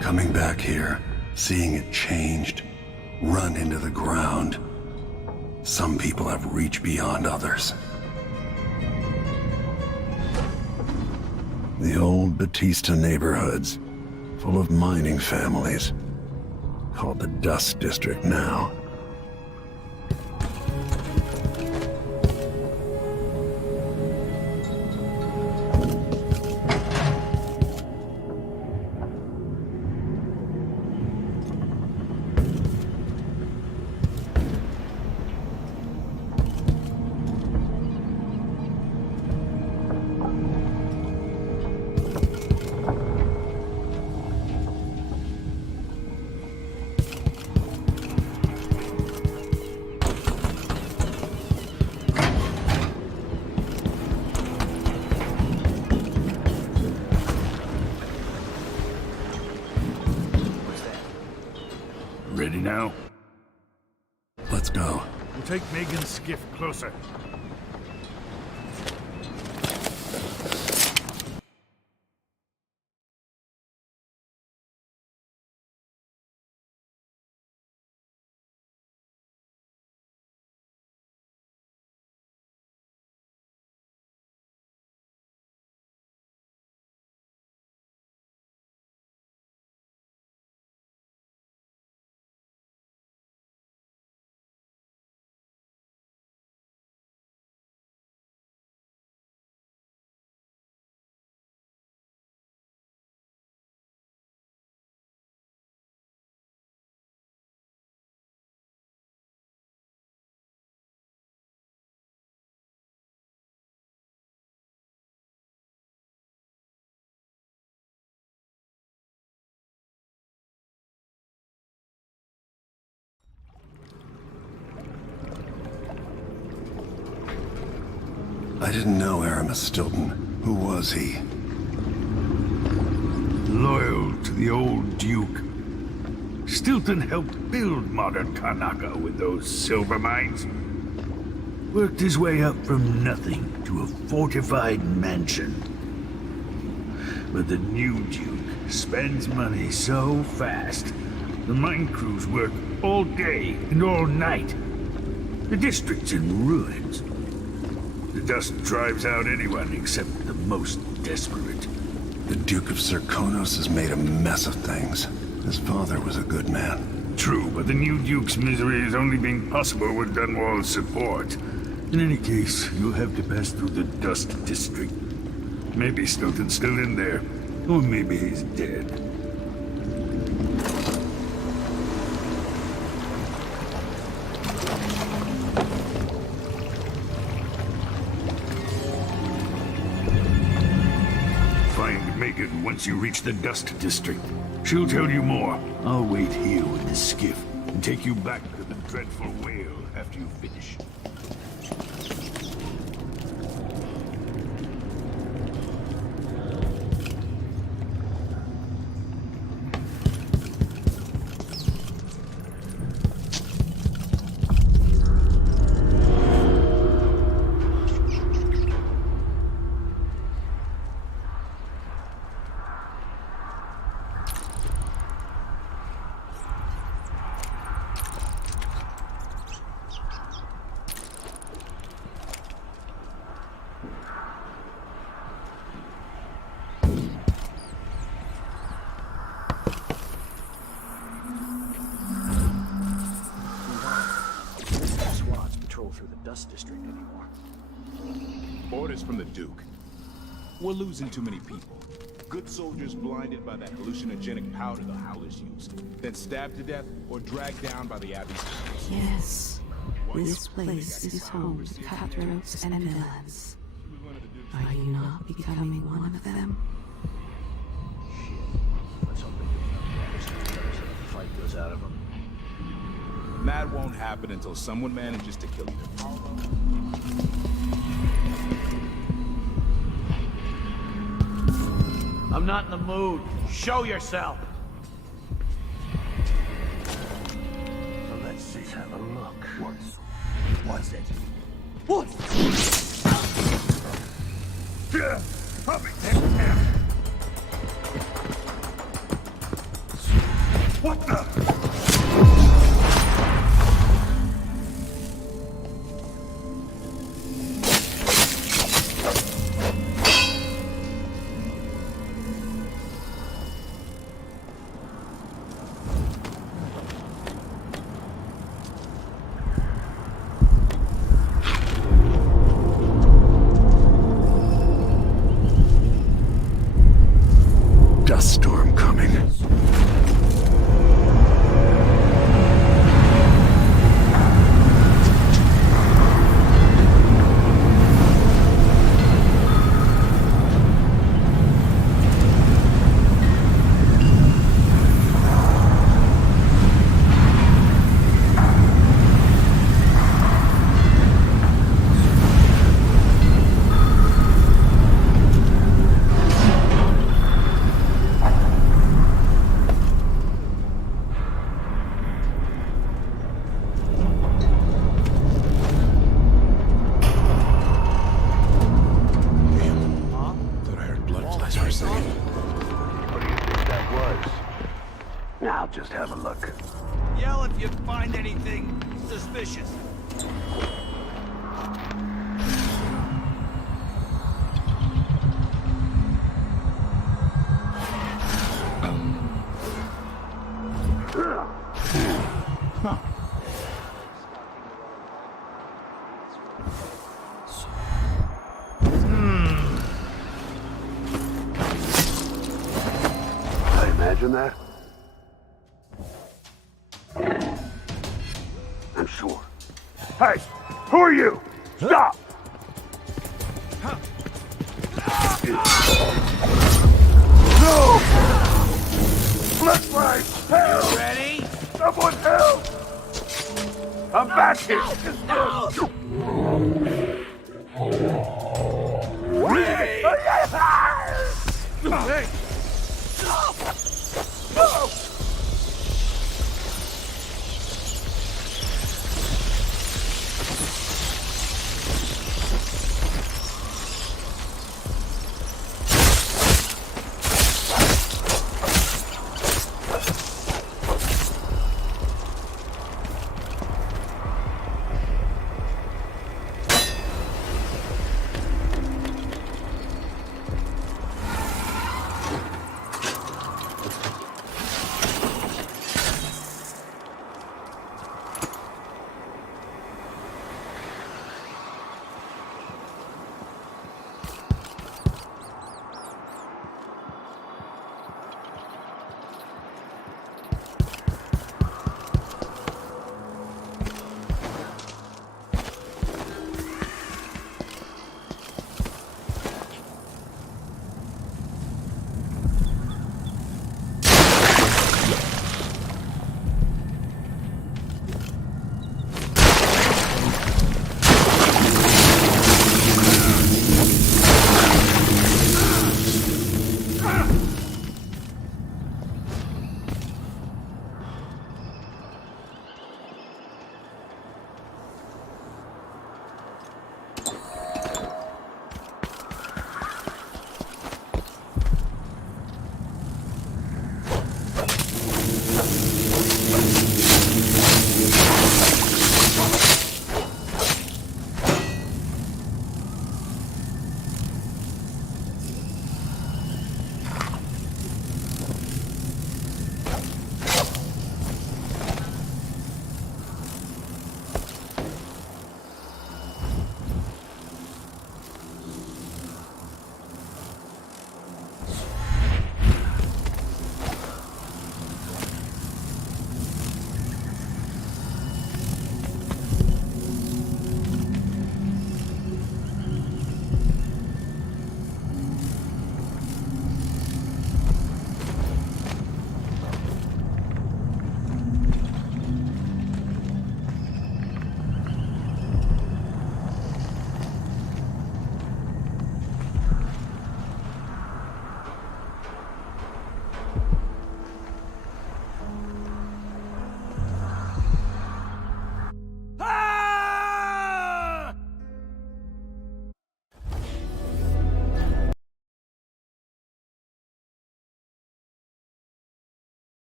Coming back here, seeing it changed, run into the ground. Some people have reached beyond others. The old Batista neighborhoods, full of mining families, called the Dust District now. Ready now? Let's go. We'll take Megan's skiff closer. I didn't know Aramis Stilton. Who was he? Loyal to the old Duke. Stilton helped build modern Karnaca with those silver mines. Worked his way up from nothing to a fortified mansion. But the new Duke spends money so fast, the mine crews work all day and all night. The district's in ruins. The dust drives out anyone except the most desperate. The Duke of Serkonos has made a mess of things. His father was a good man. True, but the new Duke's misery has only been possible with Dunwall's support. In any case, you'll have to pass through the Dust District. Maybe Stilton's still in there, or maybe he's dead. Once you reach the Dust District, she'll tell you more. I'll wait here with the skiff and take you back to the dreadful whale after you finish. Through the Dust District anymore. Orders from the Duke. We're losing too many people. Good soldiers blinded by that hallucinogenic powder the Howlers used, then stabbed to death or dragged down by the Abbey's. Yes, this place is home to cutthroats and villains. Are you not becoming one of them? Let's hope they get enough so the fight goes out of them. That won't happen until someone manages to kill you. I'm not in the mood. Show yourself. So let's just have a look. What's it? What? What the? Dust storm coming. Now just have a look. Yell if you find anything suspicious. I imagine that. I'm sure. Hey, who are you? Stop! No! Let's right! Help! You ready? Someone help! I'm back here! Hey! No!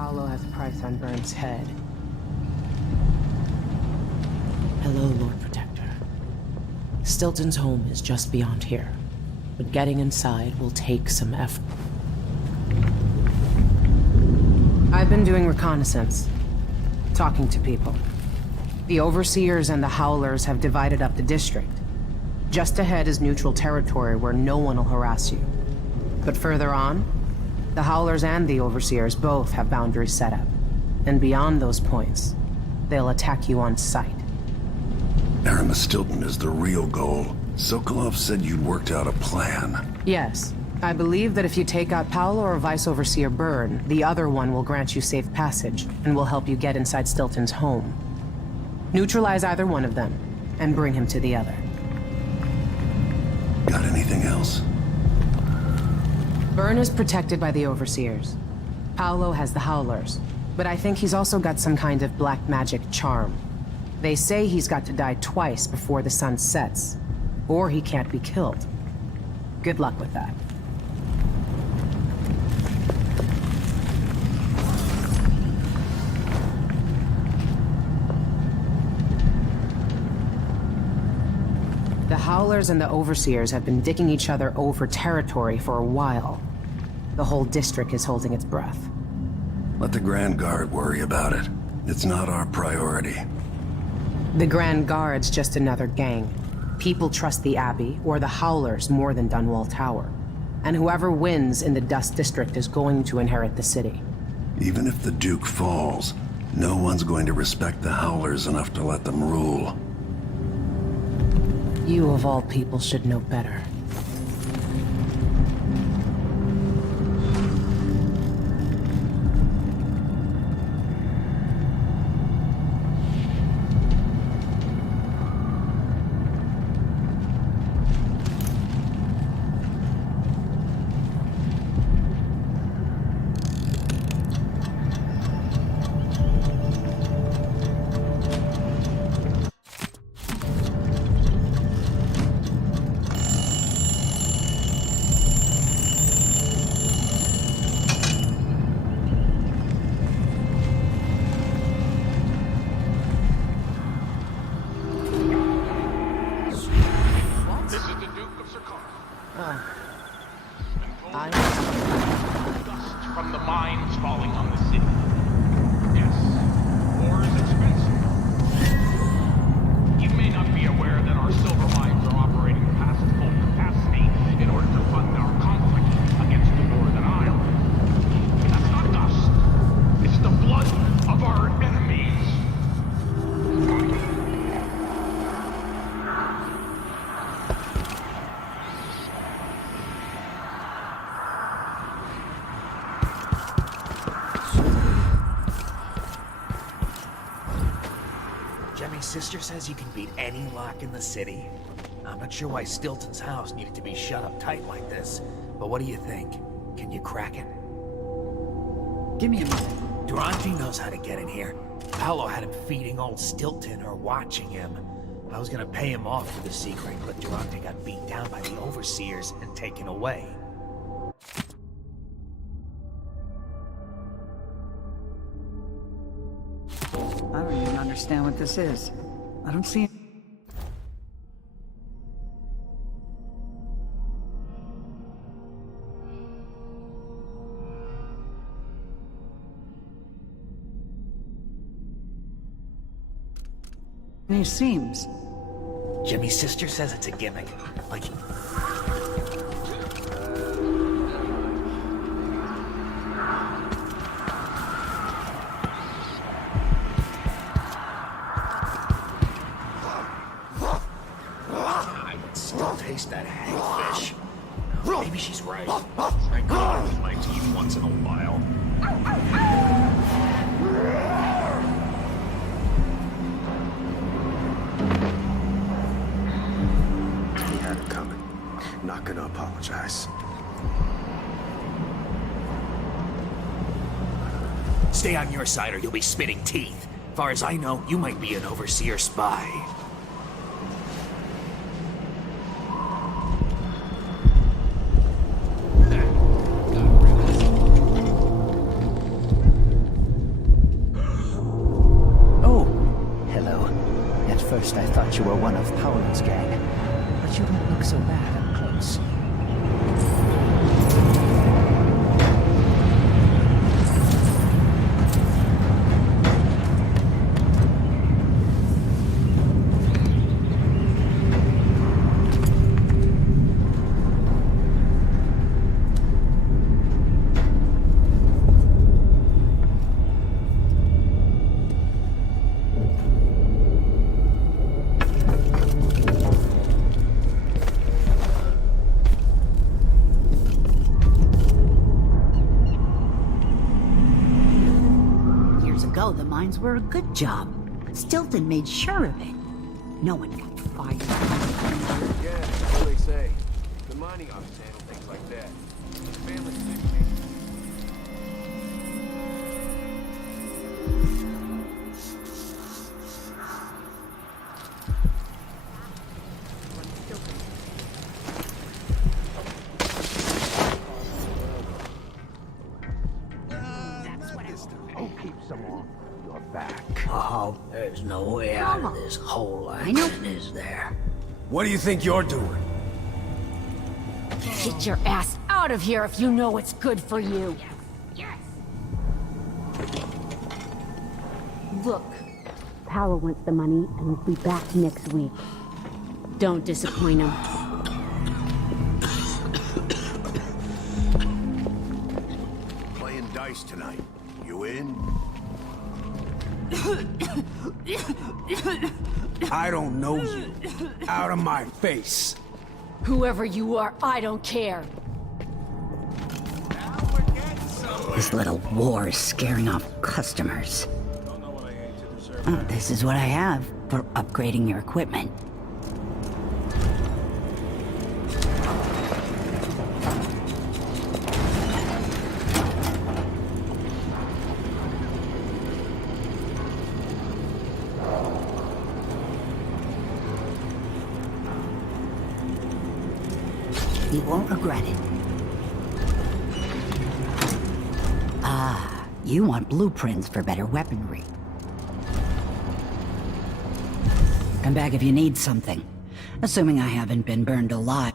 Paolo has a price on Vern's head. Hello, Lord Protector. Stilton's home is just beyond here, but getting inside will take some effort. I've been doing reconnaissance, talking to people. The Overseers and the Howlers have divided up the district. Just ahead is neutral territory where no one will harass you. But further on, the Howlers and the Overseers both have boundaries set up. And beyond those points, they'll attack you on sight. Aramis Stilton is the real goal. Sokolov said you'd worked out a plan. Yes. I believe that if you take out Paolo or Vice Overseer Byrne, the other one will grant you safe passage, and will help you get inside Stilton's home. Neutralize either one of them, and bring him to the other. Got anything else? Byrne is protected by the Overseers. Paolo has the Howlers, but I think he's also got some kind of black magic charm. They say he's got to die twice before the sun sets, or he can't be killed. Good luck with that. The Howlers and the Overseers have been dicking each other over territory for a while. The whole district is holding its breath. Let the Grand Guard worry about it. It's not our priority. The Grand Guard's just another gang. People trust the Abbey or the Howlers more than Dunwall Tower. And whoever wins in the Dust District is going to inherit the city. Even if the Duke falls, no one's going to respect the Howlers enough to let them rule. You of all people should know better. Sister says you can beat any lock in the city. I'm not sure why Stilton's house needed to be shut up tight like this, but what do you think? Can you crack it? Give me a minute. Durante knows how to get in here. Paolo had him feeding old Stilton or watching him. I was gonna pay him off for the secret, but Durante got beat down by the Overseers and taken away. I don't even understand what this is. I don't see... any seams. Jimmy's sister says it's a gimmick. Like... that hagfish. Maybe she's right. I call with my teeth once in a while. He had it coming. Not gonna apologize. Stay on your side or you'll be spitting teeth. Far as I know, you might be an Overseer spy. you were one of Paolo's gang, but you don't look so bad up close. The mines were a good job. Stilton made sure of it. No one got fired. Yeah, that's what they say. The mining office handle things like that. Family Oh, there's no way out of this hole I'm in, is there? What do you think you're doing? Get your ass out of here if you know what's good for you. Look, Paolo wants the money and will be back next week. Don't disappoint him. Playing dice tonight. You in? I don't know you. Out of my face. Whoever you are, I don't care. This little war is scaring off customers. Oh, this is what I have for upgrading your equipment. You won't regret it. Ah, you want blueprints for better weaponry. Come back if you need something. Assuming I haven't been burned alive.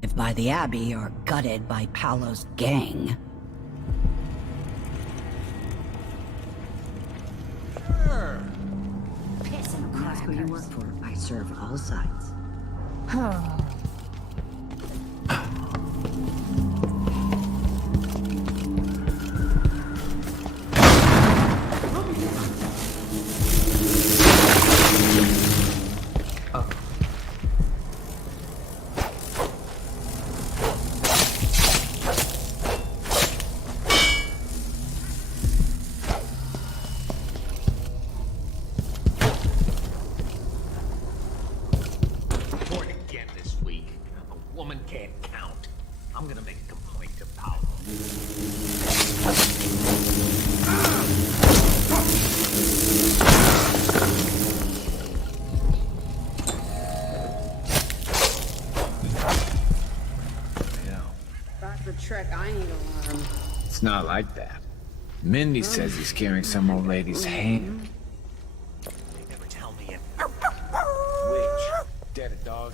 If by the Abbey or gutted by Paolo's gang. Ask who you work for. I serve all sides. It's not like that. Mindy says he's carrying some old lady's hand. They never tell me it. Which? Dead a dog?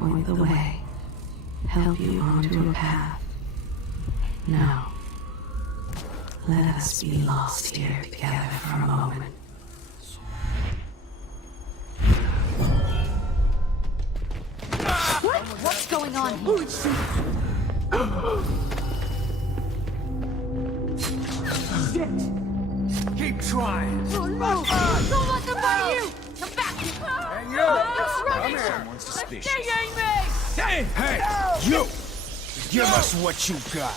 Point the way, help you onto a path. Now, let us be lost here together for a moment. going on here? Keep trying. Oh no! Don't let them find you! Come back! Hey, you! Come here. Someone's suspicious. Hey, you! Give us what you got.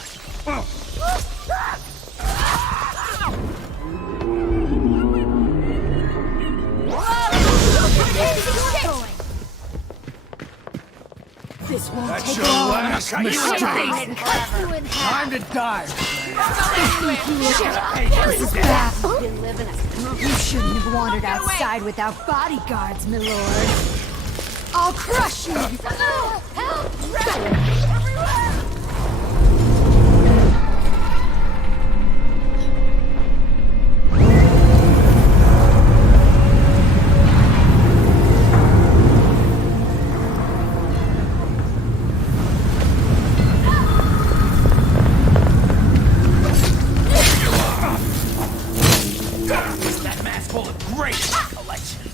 This won't That's take your long. last mistake. Time to die. This is bad. Been living you shouldn't have wandered outside without bodyguards, my lord. I'll crush you. Help! Everywhere! That mask full of great collection.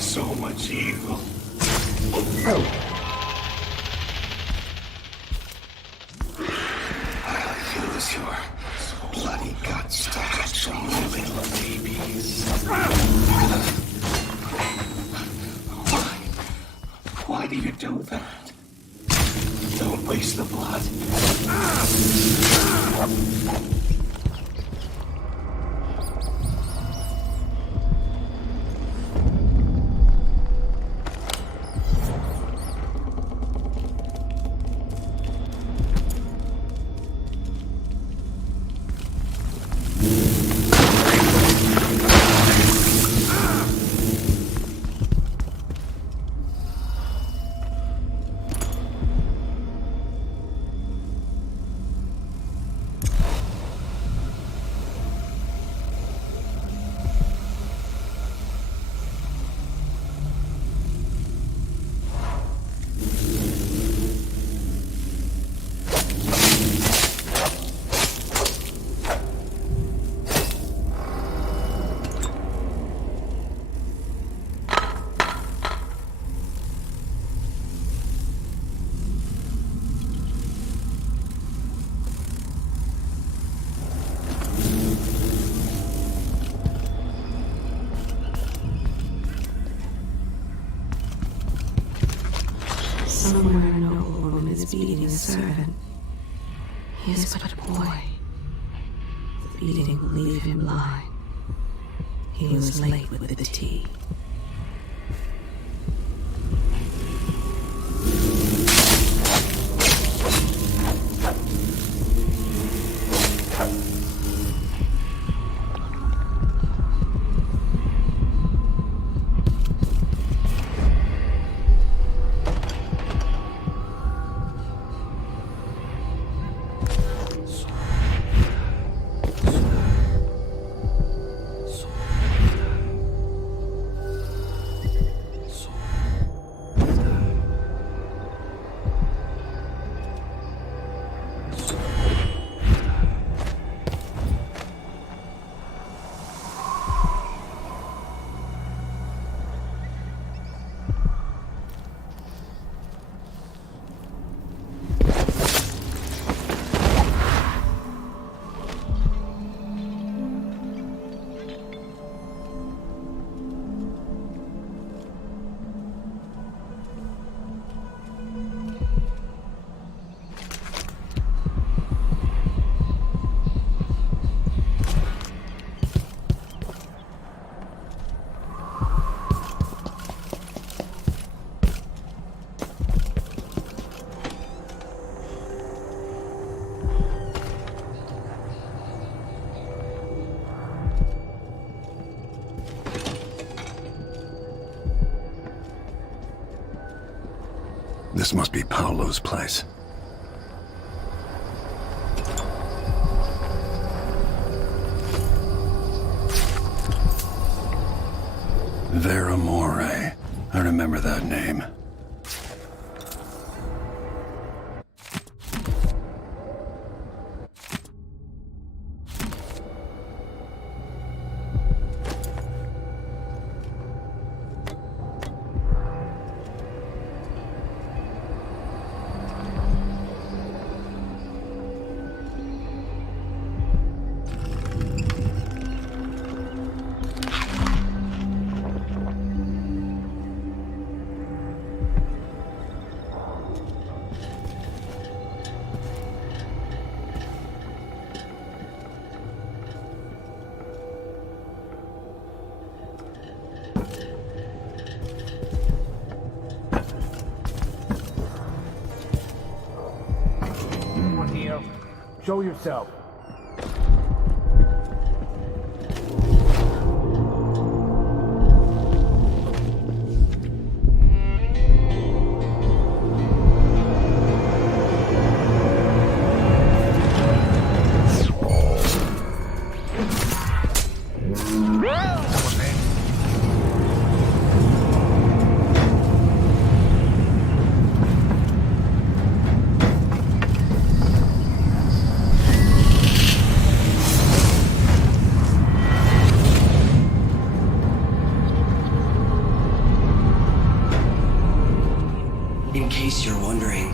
So much evil. I'll use your bloody guts to hatch some little babies. Why do you do that? Don't waste the blood. Somewhere a noble woman is beating a servant. He is but a boy. The beating will leave him blind. He was late with the tea. This must be Paolo's place. Veramore. I remember that name. Show yourself. In case you're wondering,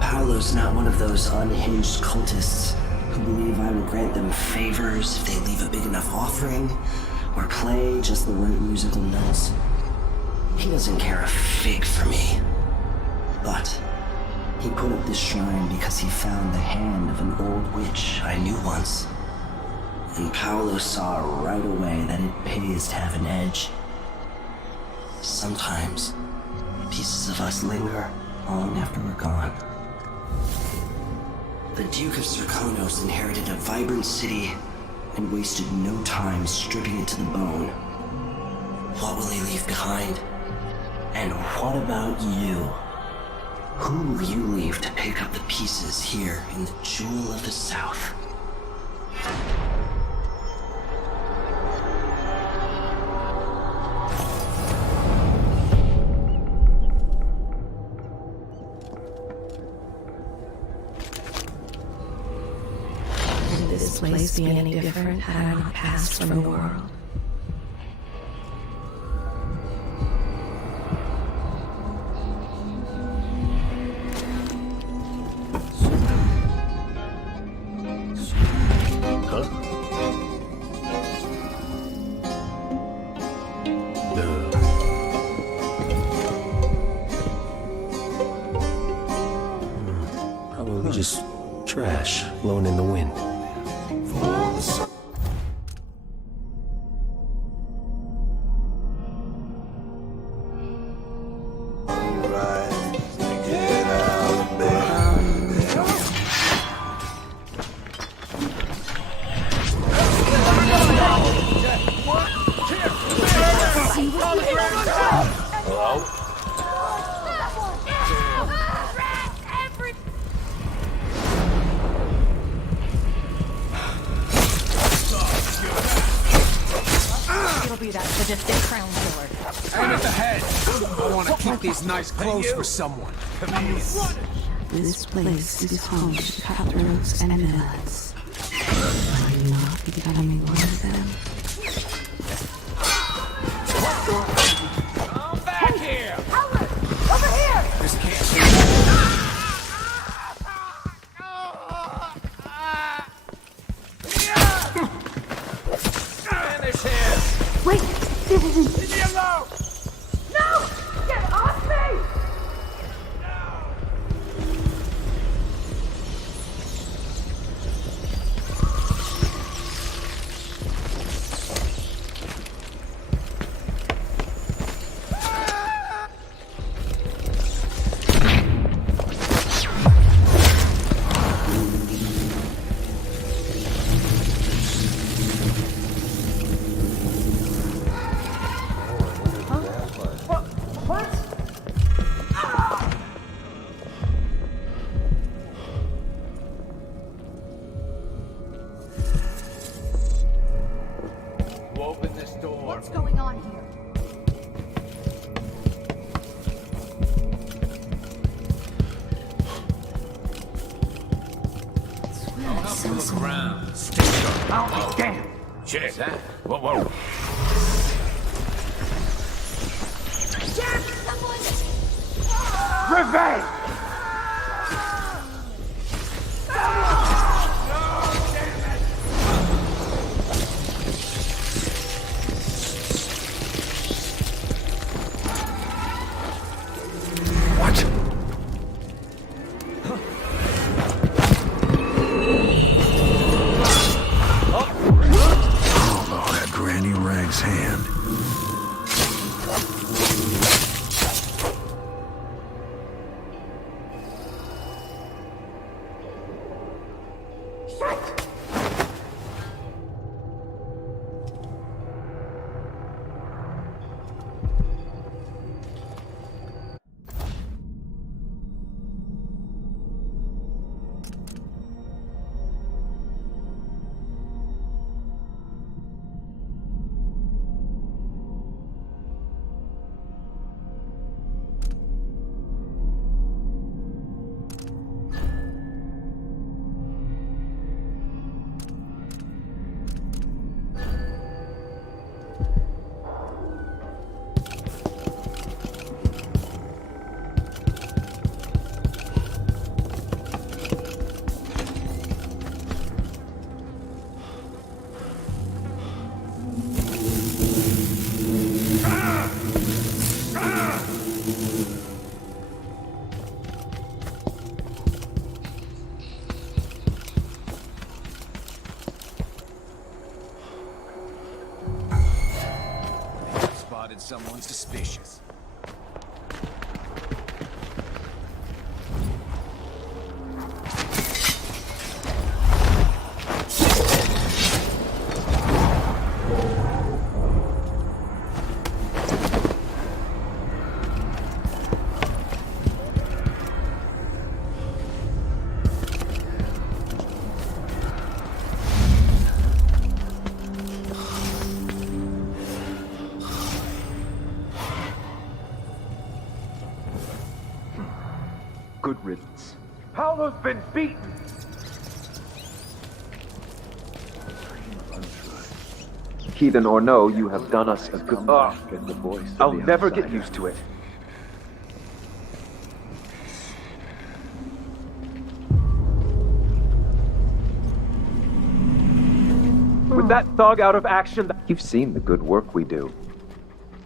Paolo's not one of those unhinged cultists who believe I will grant them favors if they leave a big enough offering or play just the right musical notes. He doesn't care a fig for me. But he put up this shrine because he found the hand of an old witch I knew once. And Paolo saw right away that it pays to have an edge. Sometimes pieces of us linger long after we're gone. The Duke of Zirconos inherited a vibrant city and wasted no time stripping it to the bone. What will he leave behind? And what about you? Who will you leave to pick up the pieces here in the Jewel of the South? This place be any different had I not passed from the world? Probably just trash blowing in the wind. Nice clothes for someone. This place is home to cutthroats and villains. Are you not becoming one of them? Come back here! Howard! Over here! This can't be. Finish him! Wait! This isn't... Leave me alone! No! Get off me! sense. Look around. Oh, damn! Shit. Whoa, whoa. Jack, someone! Revenge! Someone suspicious. Good riddance. Paolo's been beaten! Heathen or no, you have done us a good... Get the voice. I'll never get used to it. With that thug out of action, you've seen the good work we do.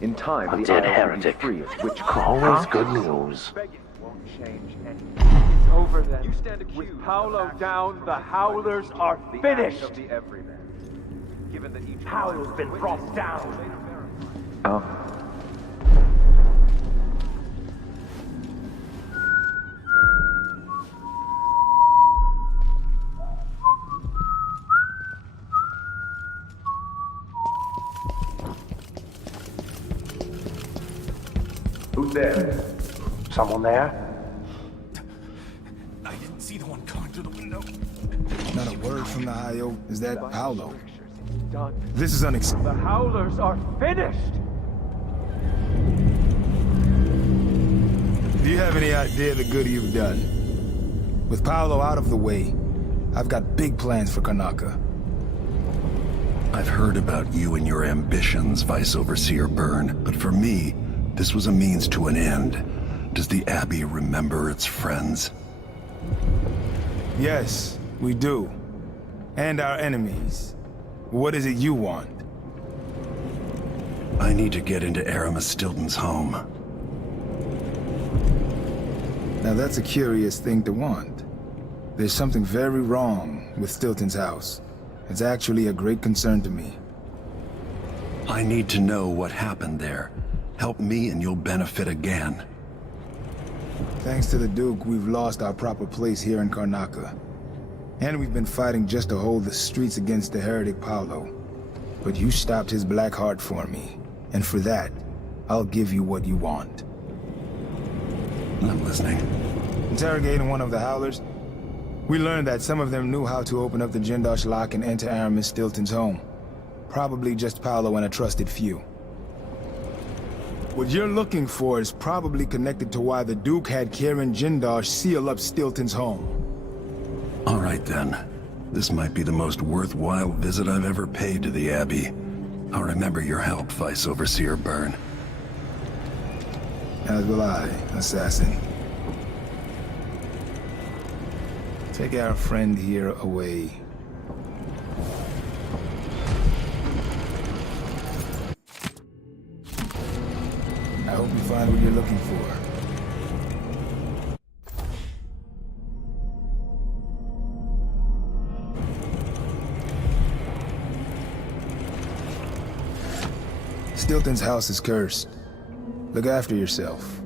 In time, the dead Isle will be heretic. free of witchcraft. Always good news. Change anything. It's over then. You stand accused. With Paolo down, the Howlers are finished. Of the everyman. Given that each Howler's been brought down. Oh. Who's there? Someone there? I didn't see the one coming through the window. Not a word from the Hio. Is that Paolo? This is unacceptable. The Howlers are finished! Do you have any idea the good you've done? With Paolo out of the way, I've got big plans for Karnaca. I've heard about you and your ambitions, Vice Overseer Byrne, but for me, this was a means to an end. Does the Abbey remember its friends? Yes, we do. And our enemies. What is it you want? I need to get into Aramis Stilton's home. Now that's a curious thing to want. There's something very wrong with Stilton's house. It's actually a great concern to me. I need to know what happened there. Help me and you'll benefit again. Thanks to the Duke, we've lost our proper place here in Karnaca. And we've been fighting just to hold the streets against the heretic Paolo. But you stopped his black heart for me. And for that, I'll give you what you want. I'm listening. Interrogating one of the Howlers, we learned that some of them knew how to open up the Jindosh lock and enter Aramis Stilton's home. Probably just Paolo and a trusted few. What you're looking for is probably connected to why the Duke had Kieran Jindosh seal up Stilton's home. All right then. This might be the most worthwhile visit I've ever paid to the Abbey. I'll remember your help, Vice Overseer Byrne. As will I, assassin. Take our friend here away. I hope you find what you're looking for. Stilton's house is cursed. Look after yourself.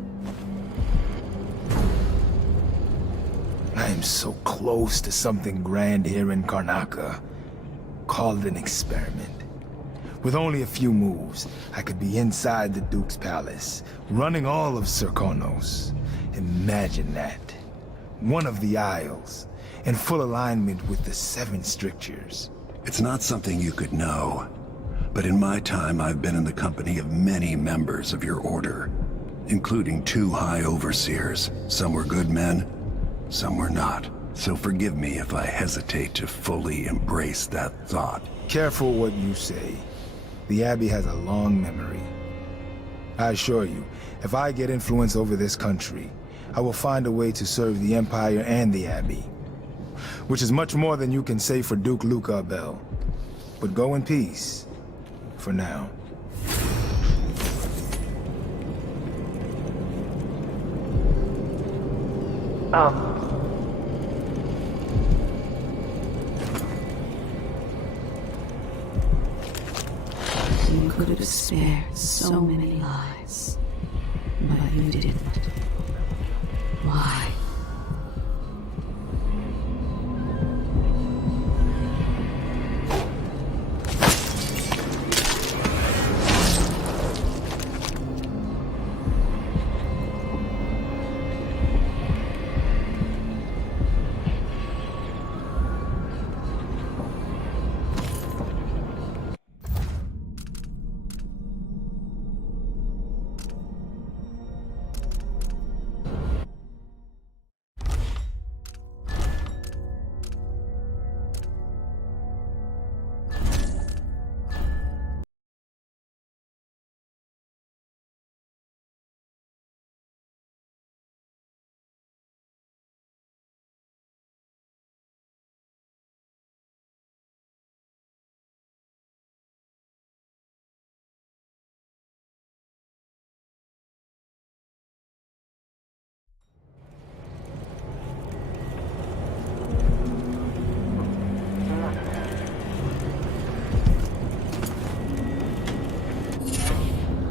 I am so close to something grand here in Karnaca. Call it an experiment. With only a few moves, I could be inside the Duke's palace, running all of Serkonos. Imagine that. One of the Isles, in full alignment with the 7 strictures. It's not something you could know. But in my time, I've been in the company of many members of your order, including 2 high overseers. Some were good men, some were not. So forgive me if I hesitate to fully embrace that thought. Careful what you say. The Abbey has a long memory. I assure you, if I get influence over this country, I will find a way to serve the Empire and the Abbey. Which is much more than you can say for Duke Luca Bell. But go in peace. For now. You could have spared so many lives, but you didn't. Why?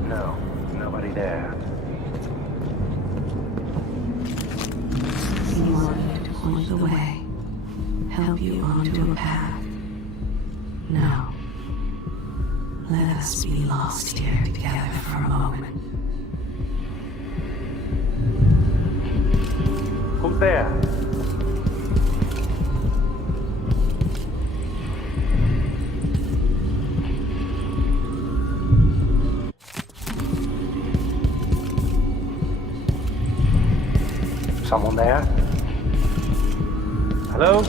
No, nobody there. He wanted to point the way, help you onto a path. No. Let us be lost here together for a moment. Who's there? Someone there? Hello?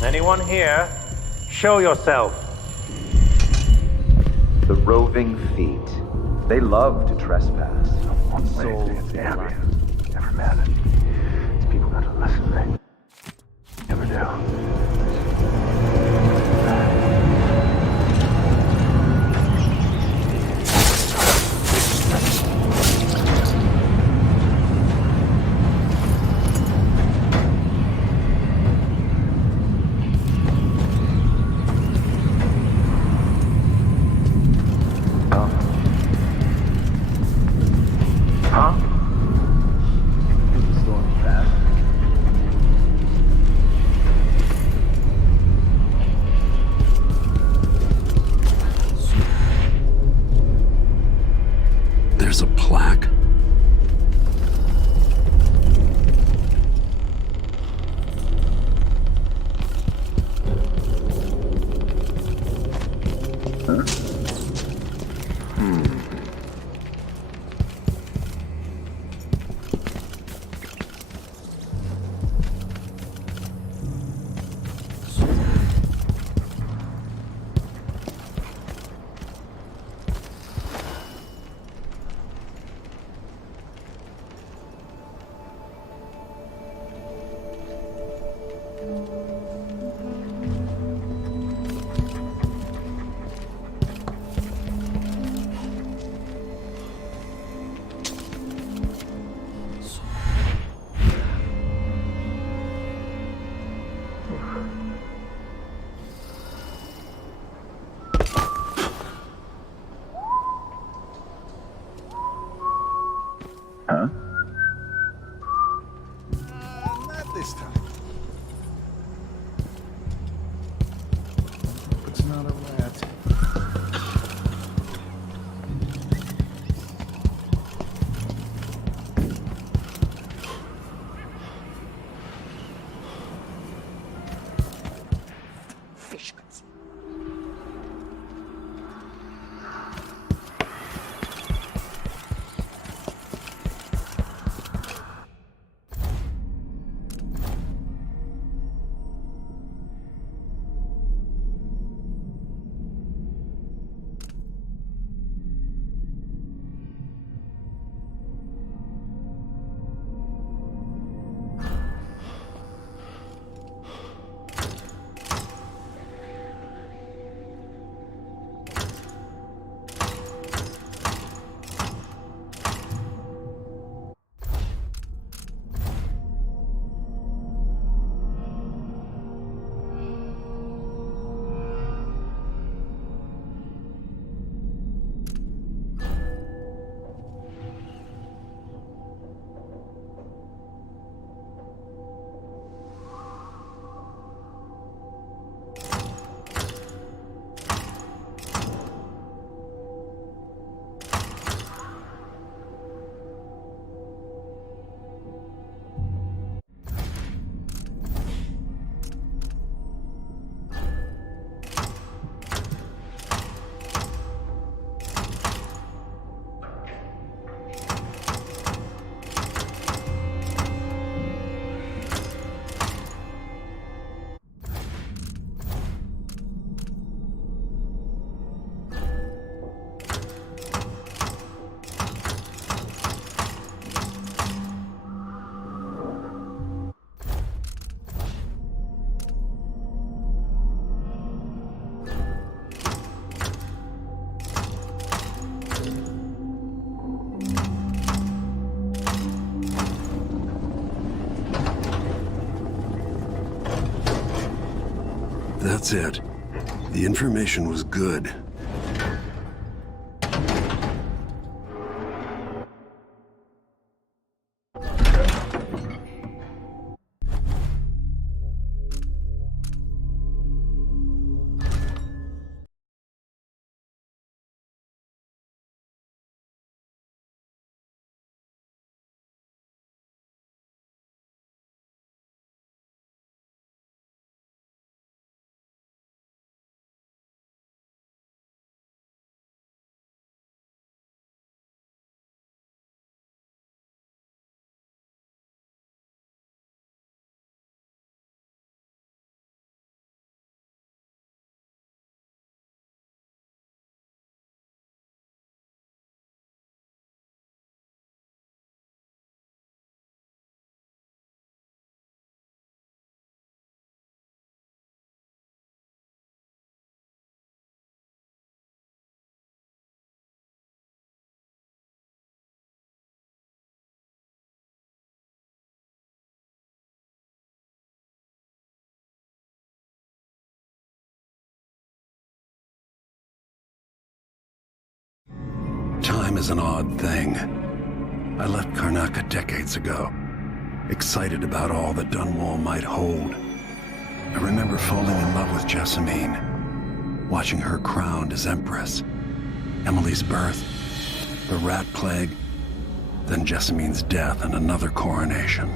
Anyone here? Show yourself. The roving feet. They love to trespass. Souls black. Never met it. These people got to listen, they never do. There's a plaque. Huh? Not this time. It's not a rat. Fish guts. That's it. The information was good. is an odd thing. I left Karnaca decades ago, excited about all that Dunwall might hold. I remember falling in love with Jessamine, watching her crowned as Empress, Emily's birth, the rat plague, then Jessamine's death and another coronation.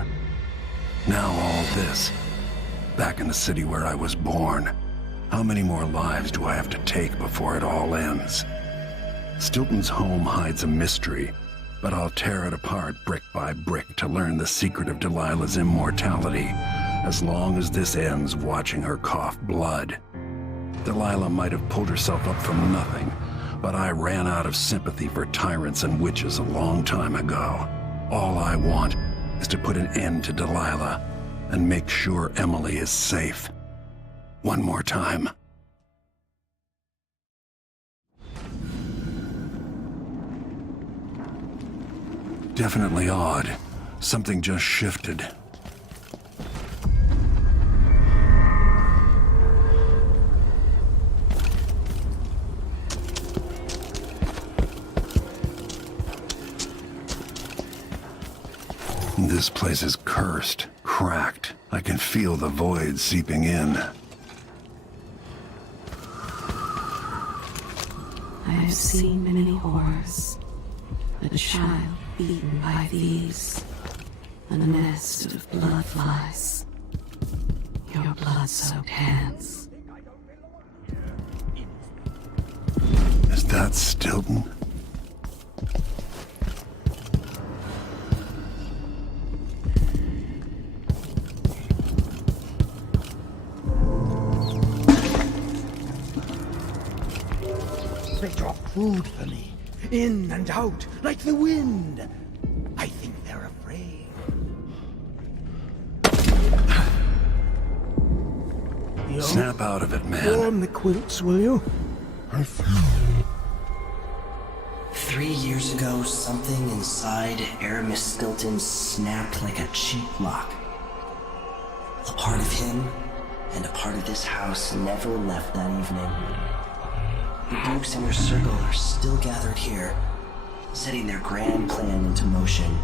Now all this, back in the city where I was born. How many more lives do I have to take before it all ends? Stilton's home hides a mystery, but I'll tear it apart brick by brick to learn the secret of Delilah's immortality, as long as this ends watching her cough blood. Delilah might have pulled herself up from nothing, but I ran out of sympathy for tyrants and witches a long time ago. All I want is to put an end to Delilah and make sure Emily is safe. One more time. Definitely odd. Something just shifted. This place is cursed, cracked. I can feel the void seeping in. I have seen many horrors. A child beaten by thieves. A nest of blood flies. Your blood-soaked hands. Is that Stilton? They drop food for me, in and out, like the wind. I think they're afraid. Snap out of it, man. Warm the quilts, will you? 3 years ago, something inside Aramis Stilton snapped like a cheap lock. A part of him and a part of this house never left that evening. The Dukes in her circle are still gathered here, setting their grand plan into motion.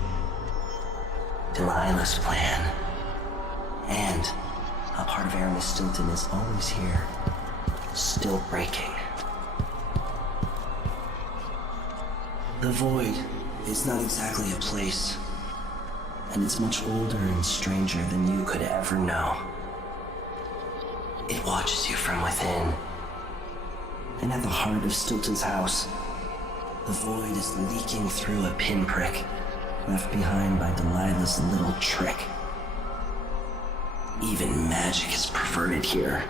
Delilah's plan. And a part of Aramis Stilton is always here, still breaking. The Void is not exactly a place, and it's much older and stranger than you could ever know. It watches you from within. And at the heart of Stilton's house, the Void is leaking through a pinprick left behind by Delilah's little trick. Even magic is perverted here,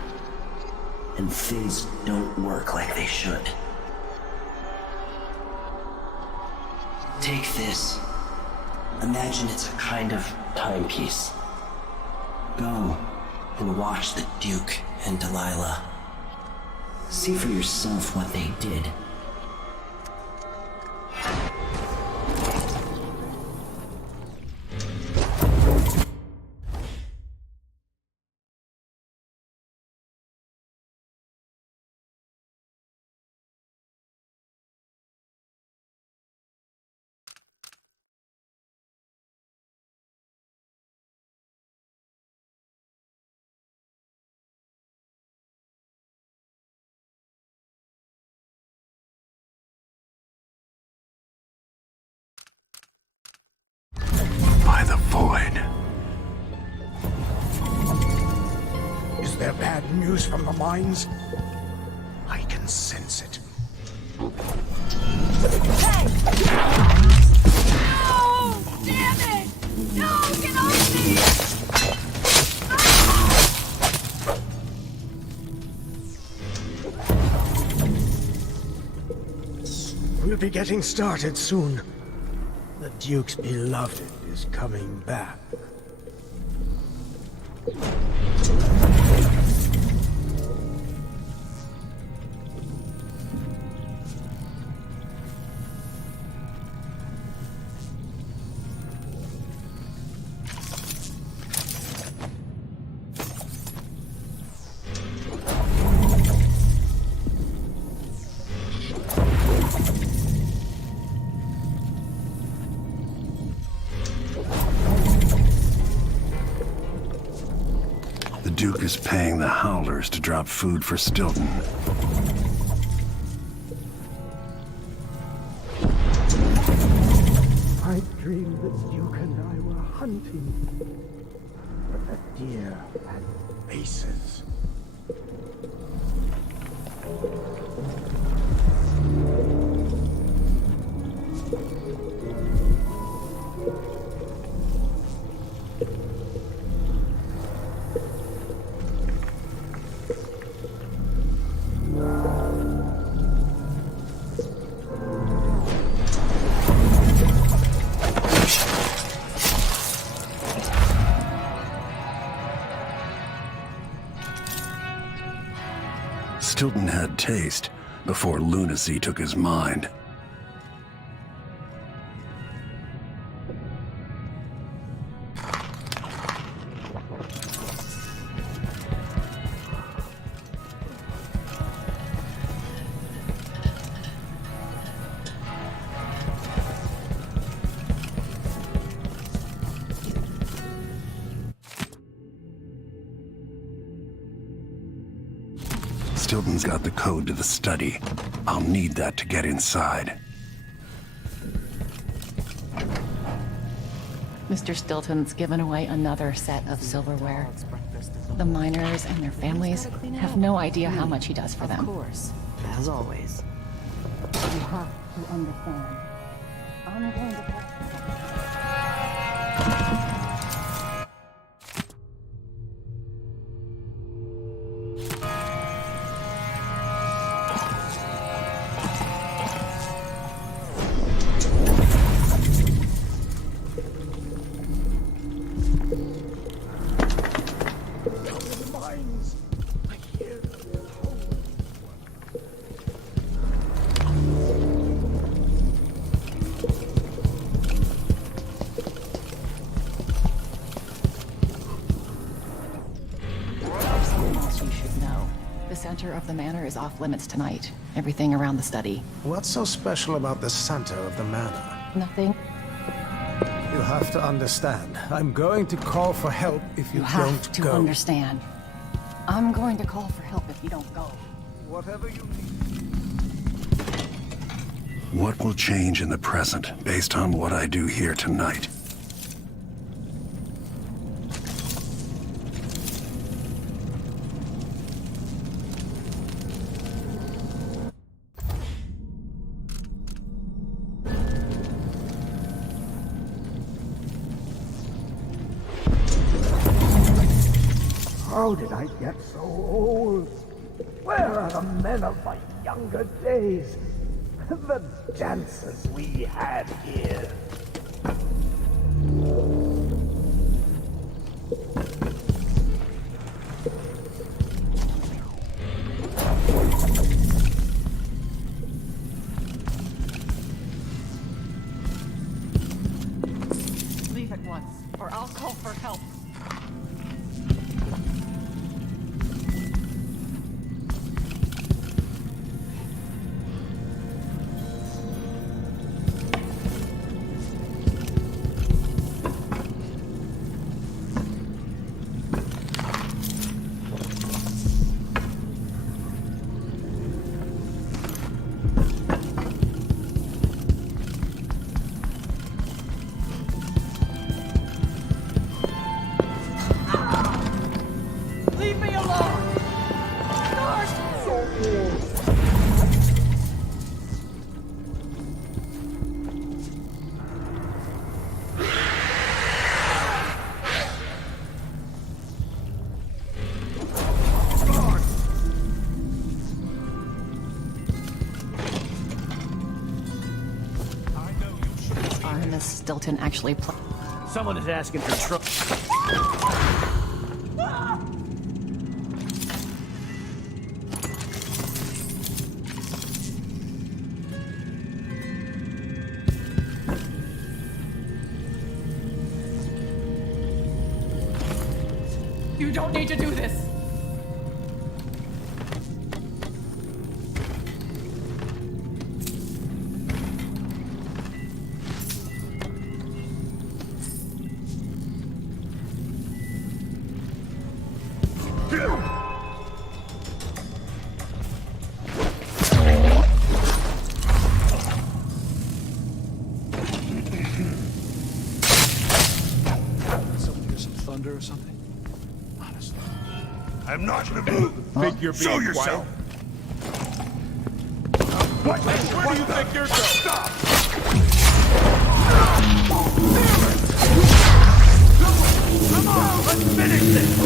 and things don't work like they should. Take this. Imagine it's a kind of timepiece. Go and watch the Duke and Delilah. See for yourself what they did. By the Void. Is there bad news from the mines? I can sense it. Hey! No! Damn it! No! Get off me! We'll be getting started soon. The Duke's beloved is coming back. Duke is paying the Howlers to drop food for Stilton. I dreamed that Duke and I were hunting, but the deer had faces. Stilton had taste before lunacy took his mind. Stilton's got the code to the study. I'll need that to get inside. Mr. Stilton's given away another set of silverware. The miners and their families have no idea how much he does for them. Of course, as always. You have to understand. I'm going to... Of the manor is off limits tonight. Everything around the study. What's so special about the center of the manor? Nothing. You have to understand. I'm going to call for help if you don't go. You have to understand. I'm going to call for help if you don't go. Whatever you need. What will change in the present based on what I do here tonight? How did I get so old? Where are the men of my younger days? The dances we had here. Leave at once, or I'll call for help. Stilton actually Someone is asking for trouble. You don't need to do this! I'm not in the mood. Think you're Show being yourself. Where do you think you're going? Stop! Come on, let's finish this!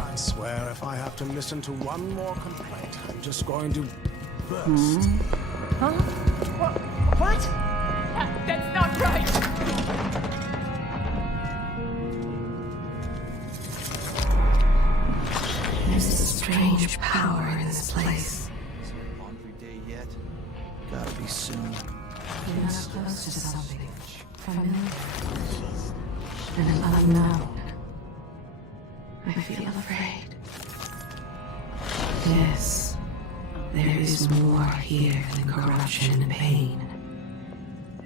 I swear if I have to listen to one more complaint, I'm just going to burst. Huh? What? That's not right! There's a strange power in this place. Laundry day yet? Gotta be soon. You're not close to something familiar and unknown. I feel afraid. Yes, there is more here than corruption and pain.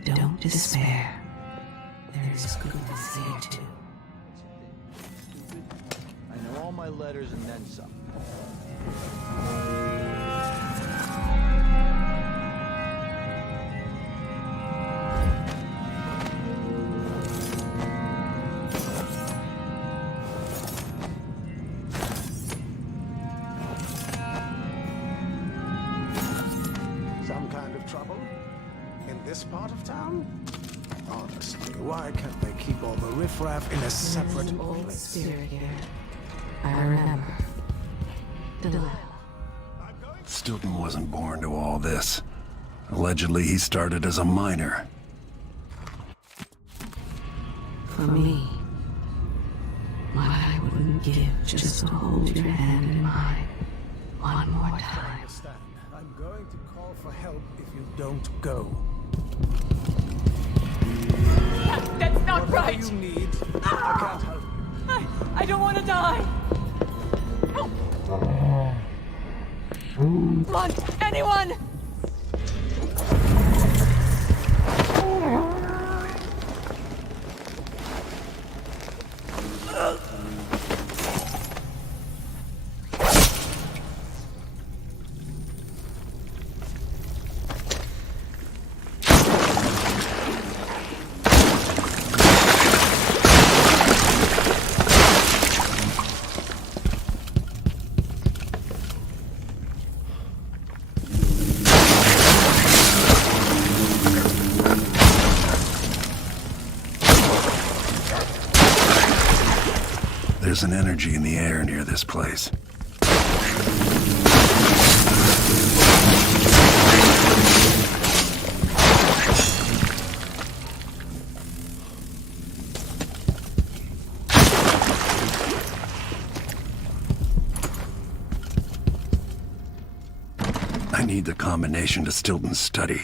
Don't despair. There is goodness here too. I know all my letters and then some. Some kind of trouble? In this part of town? Honestly, why can't they keep all the riffraff in a separate There's an old place? spirit here. I remember. Delilah. Stilton wasn't born to all this. Allegedly, he started as a miner. For me, what I wouldn't give just to hold your hand in mine one more time. Understand. I'm going to call for help if you don't go. That's not right! What do you need? I can't help you. I don't want to die! Come on, anyone! There's an energy in the air near this place. I need the combination to Stilton's study.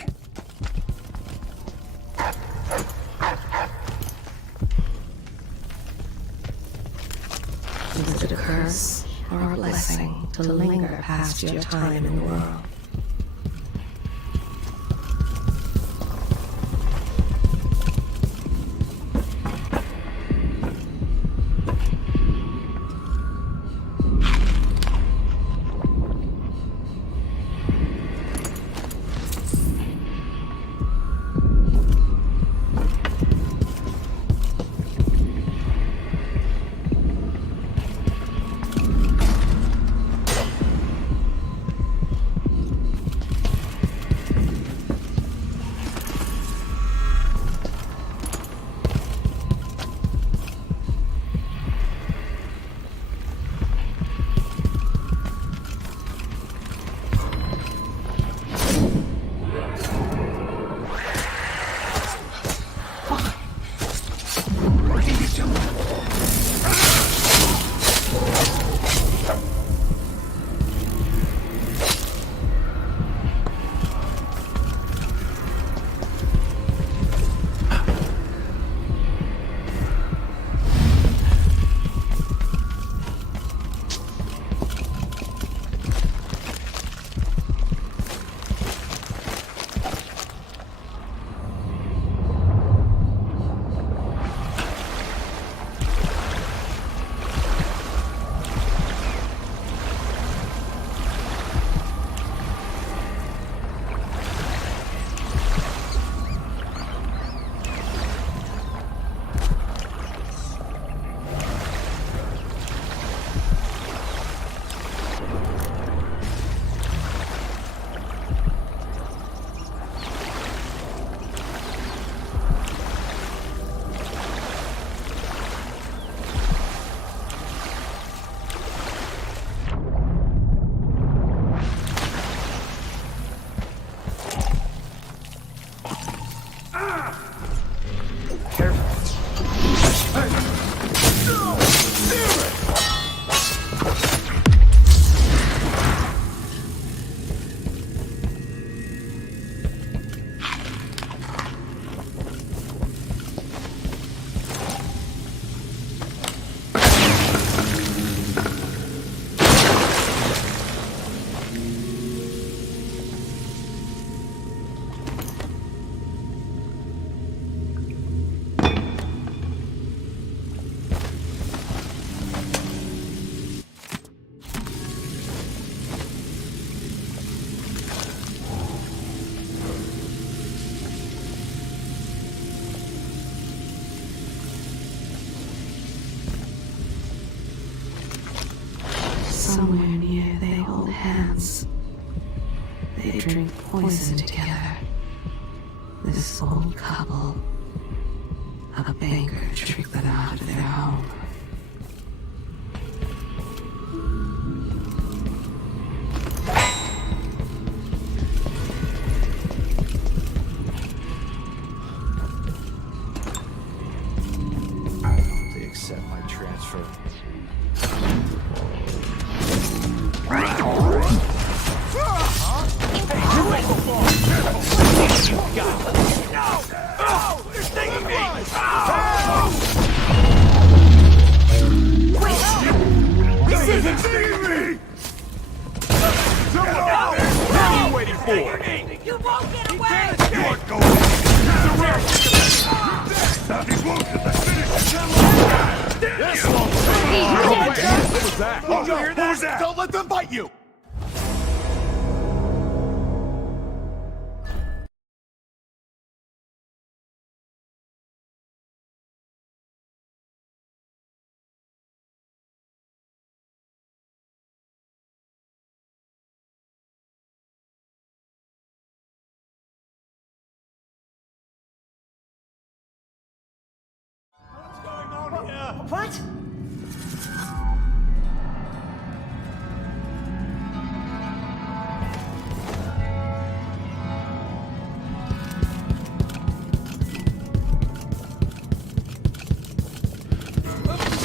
Is it a curse or a blessing to linger past your time in the world? somewhere near they hold hands. They drink poison together. This old couple. A banker tricked them out of their home. They accept my transfer. They're stinging me! This isn't stinging me! What are you waiting for? You won't get away! You aren't going to. This one! What was that? Did you hear that? Don't let them bite you! What?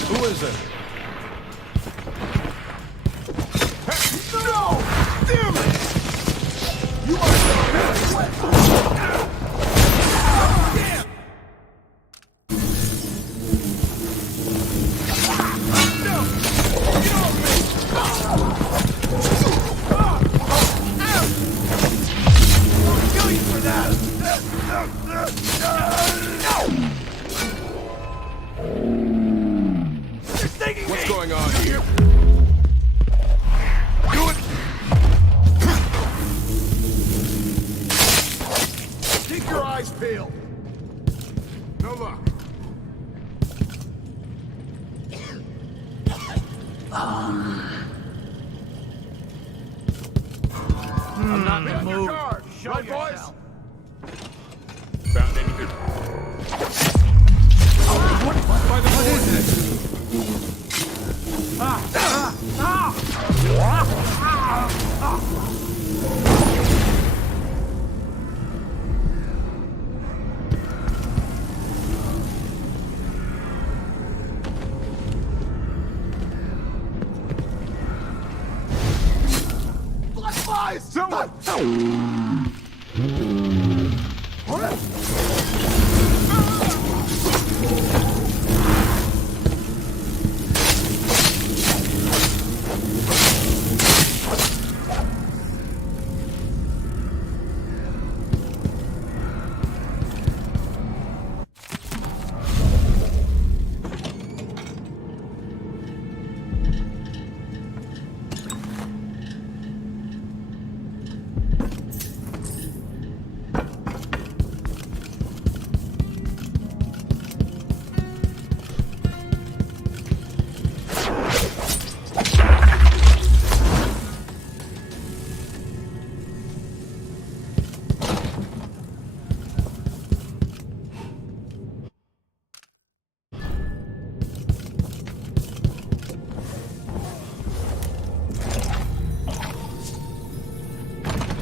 Who is it? Hey, no! Damn it! You are damn! What's going on here? Do it! Keep your eyes peeled. No luck. I'm not in the mood. Right, boys? Found anything? What is this? Black flies! Someone!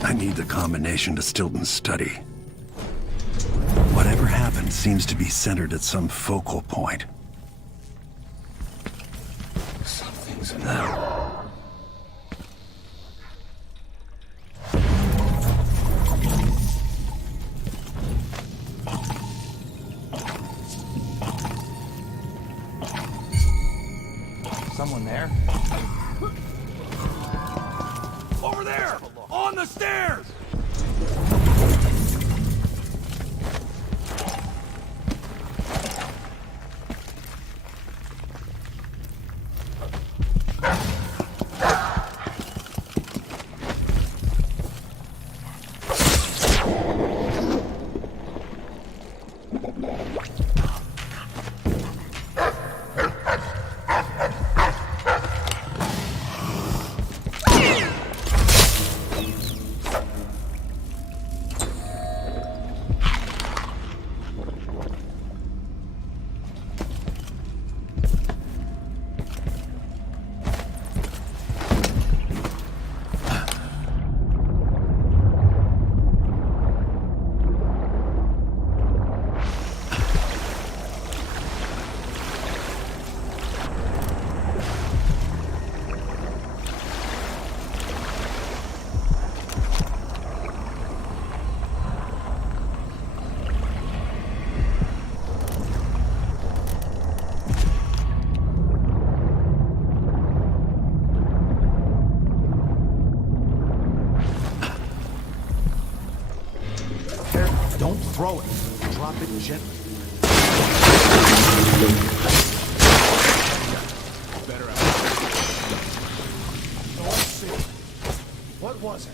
I need the combination to Stilton's study. Whatever happened seems to be centered at some focal point. Something's in there. Someone there? Over there! On the stairs! Throw it. Drop it gently. Better out. So let's see. What was it?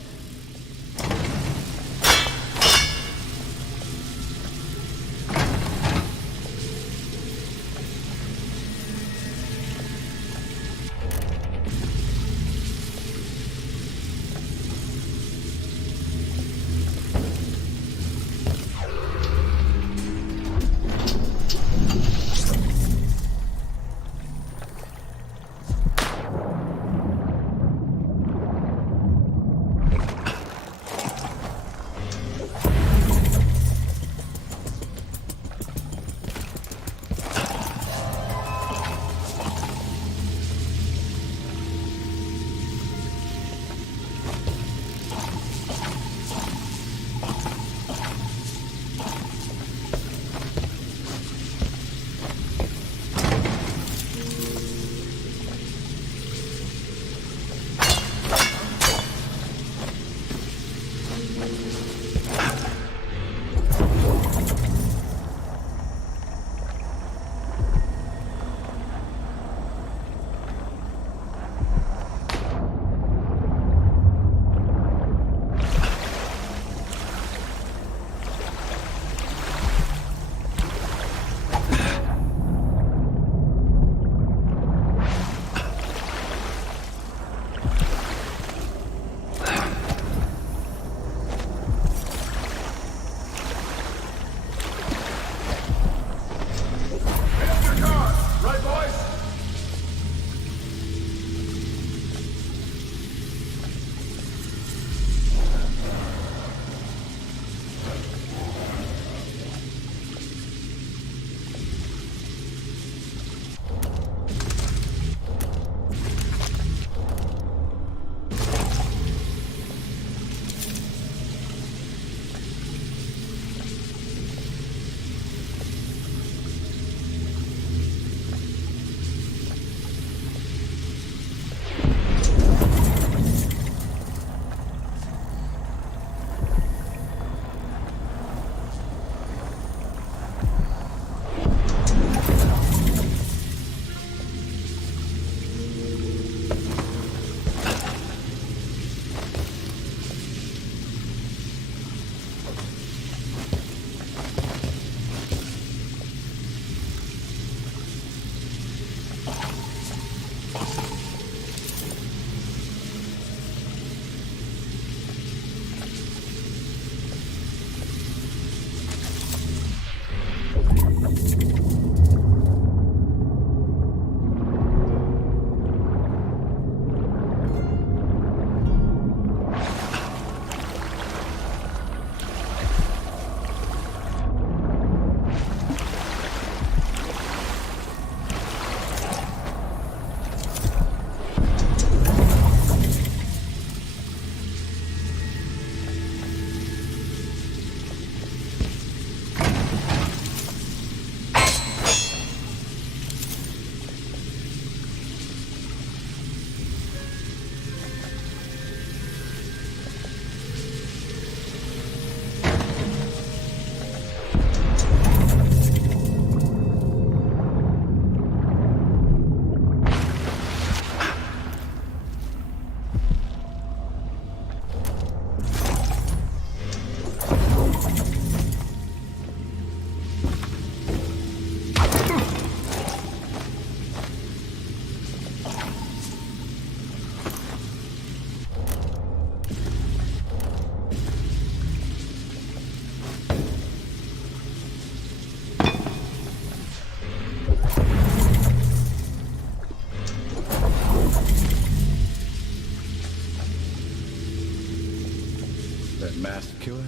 Masked killer?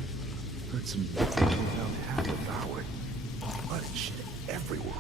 Heard some down half of Howard. Blood and shit everywhere.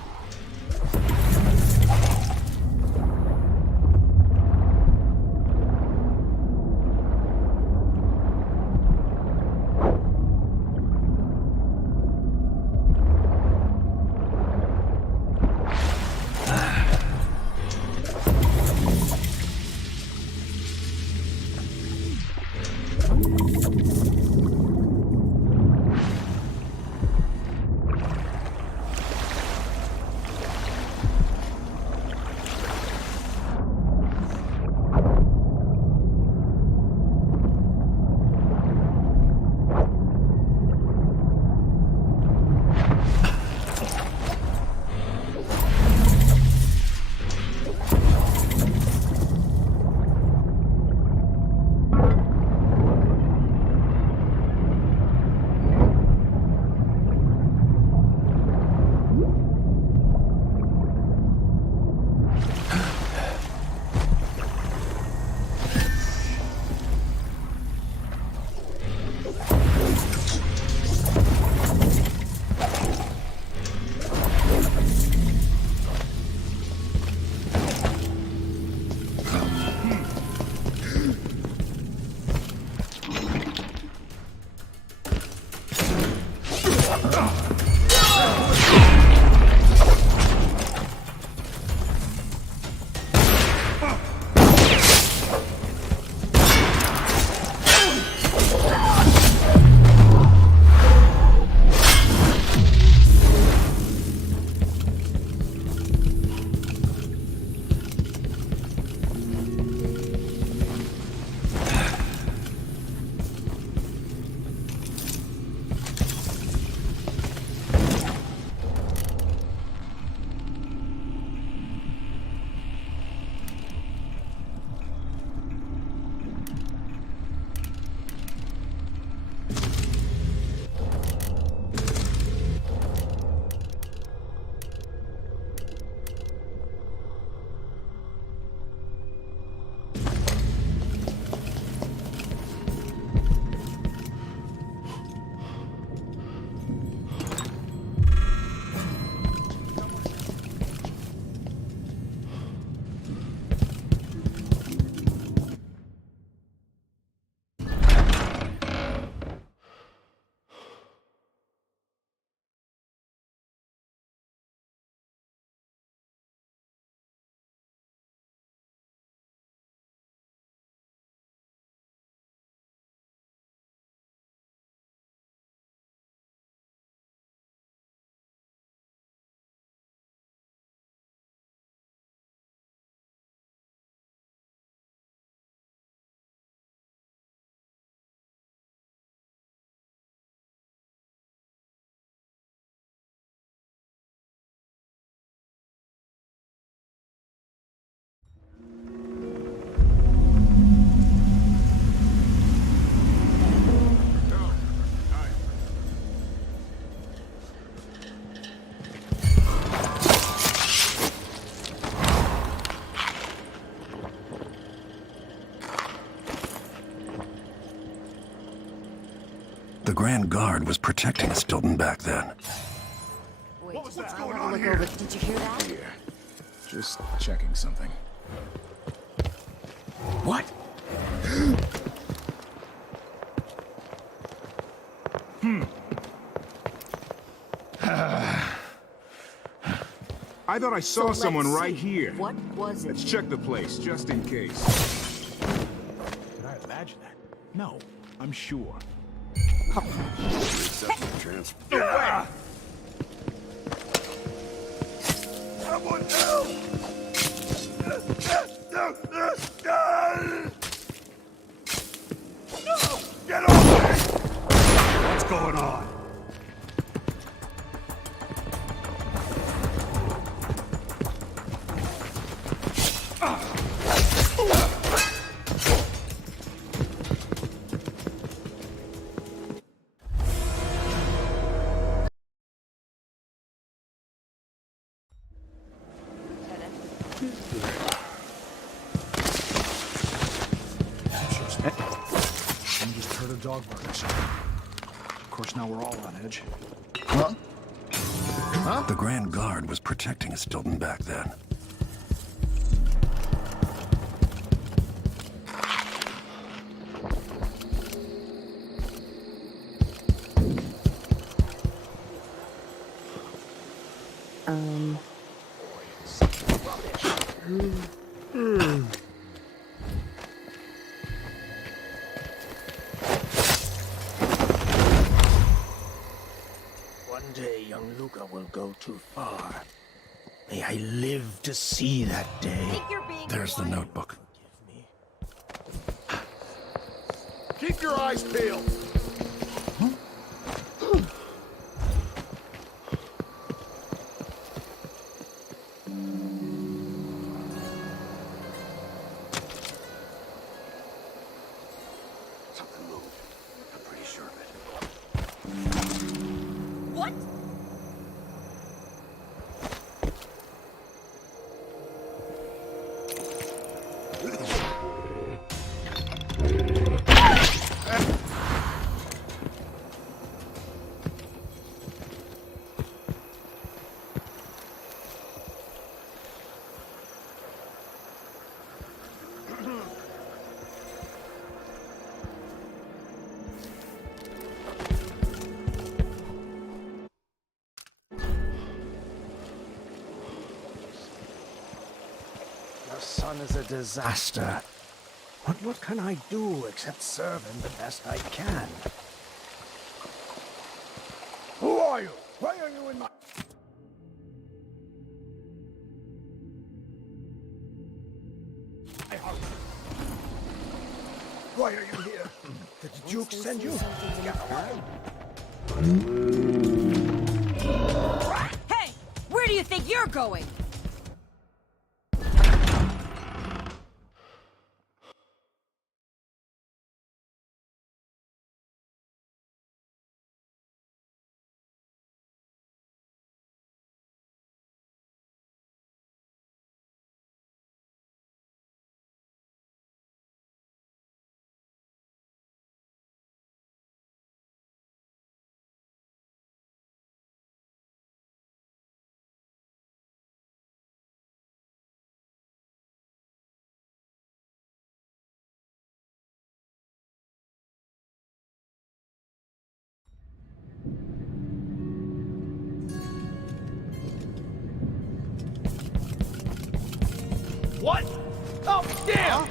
The Grand Guard was protecting Stilton back then. Wait, what's going on here? Did you hear that? Here. Just checking something. What? I thought I saw someone right here. What was it? Let's check the place, just in case. Did I imagine that? No, I'm sure. Someone help! Get off me! What's going on? Just heard a dog bark or something. Of course, now we're all on edge. Huh? Huh? The Grand Guard was protecting Stilton back then. One day, young Luca will go too far. May I live to see that day. There's the notebook. Keep your eyes peeled! Something moved. I'm pretty sure of it. What? Your son is a disaster. What can I do except serve him the best I can? Who are you? Why are you in my... Why are you here? Did the Duke send you? Get away. Hey! Where do you think you're going? What? Oh, damn!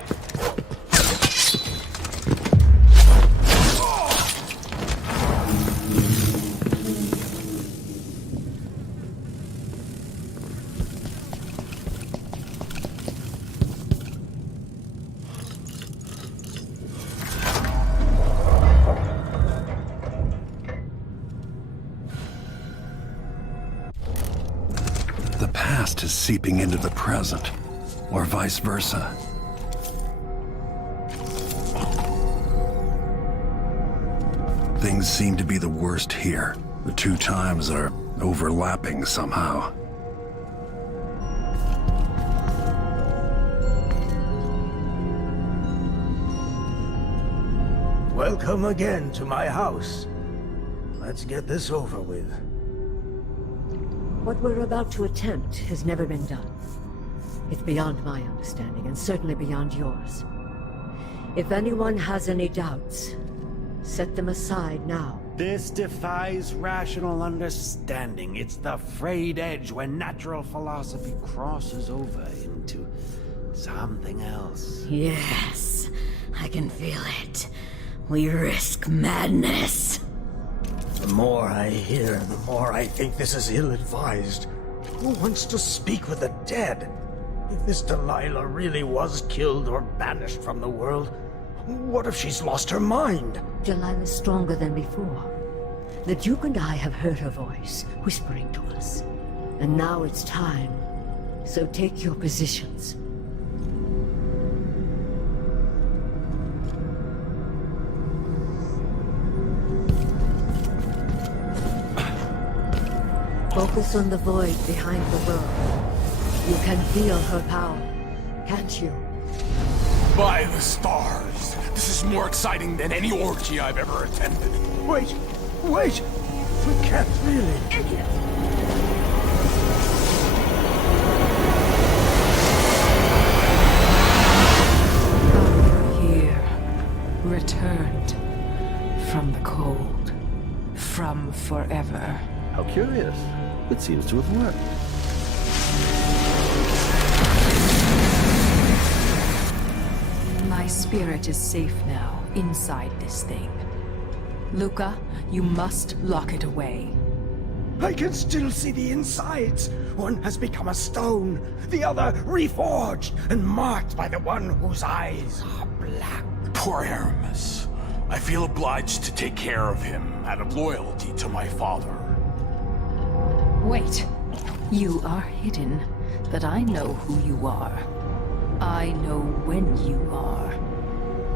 The past is seeping into the present, or vice versa. Things seem to be the worst here. The two times are overlapping somehow. Welcome again to my house. Let's get this over with. What we're about to attempt has never been done. It's beyond my understanding, and certainly beyond yours. If anyone has any doubts, set them aside now. This defies rational understanding. It's the frayed edge when natural philosophy crosses over into something else. Yes, I can feel it. We risk madness. The more I hear, the more I think this is ill-advised. Who wants to speak with the dead? If this Delilah really was killed or banished from the world, what if she's lost her mind? Delilah's stronger than before. The Duke and I have heard her voice, whispering to us. And now it's time. So take your positions. Focus on the void behind the world. You can feel her power, can't you? By the stars! This is more exciting than any orgy I've ever attended. Wait! Wait! We can't really... Here, returned from the cold, from forever. How curious. It seems to have worked. My spirit is safe now, inside this thing. Luca, you must lock it away. I can still see the insides. One has become a stone, the other reforged and marked by the one whose eyes are black. Poor Aramis. I feel obliged to take care of him out of loyalty to my father. Wait. You are hidden, but I know who you are. I know when you are.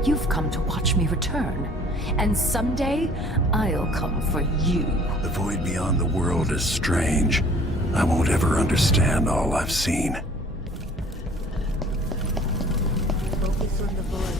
You've come to watch me return, and someday I'll come for you. The void beyond the world is strange. I won't ever understand all I've seen. Focus on the void.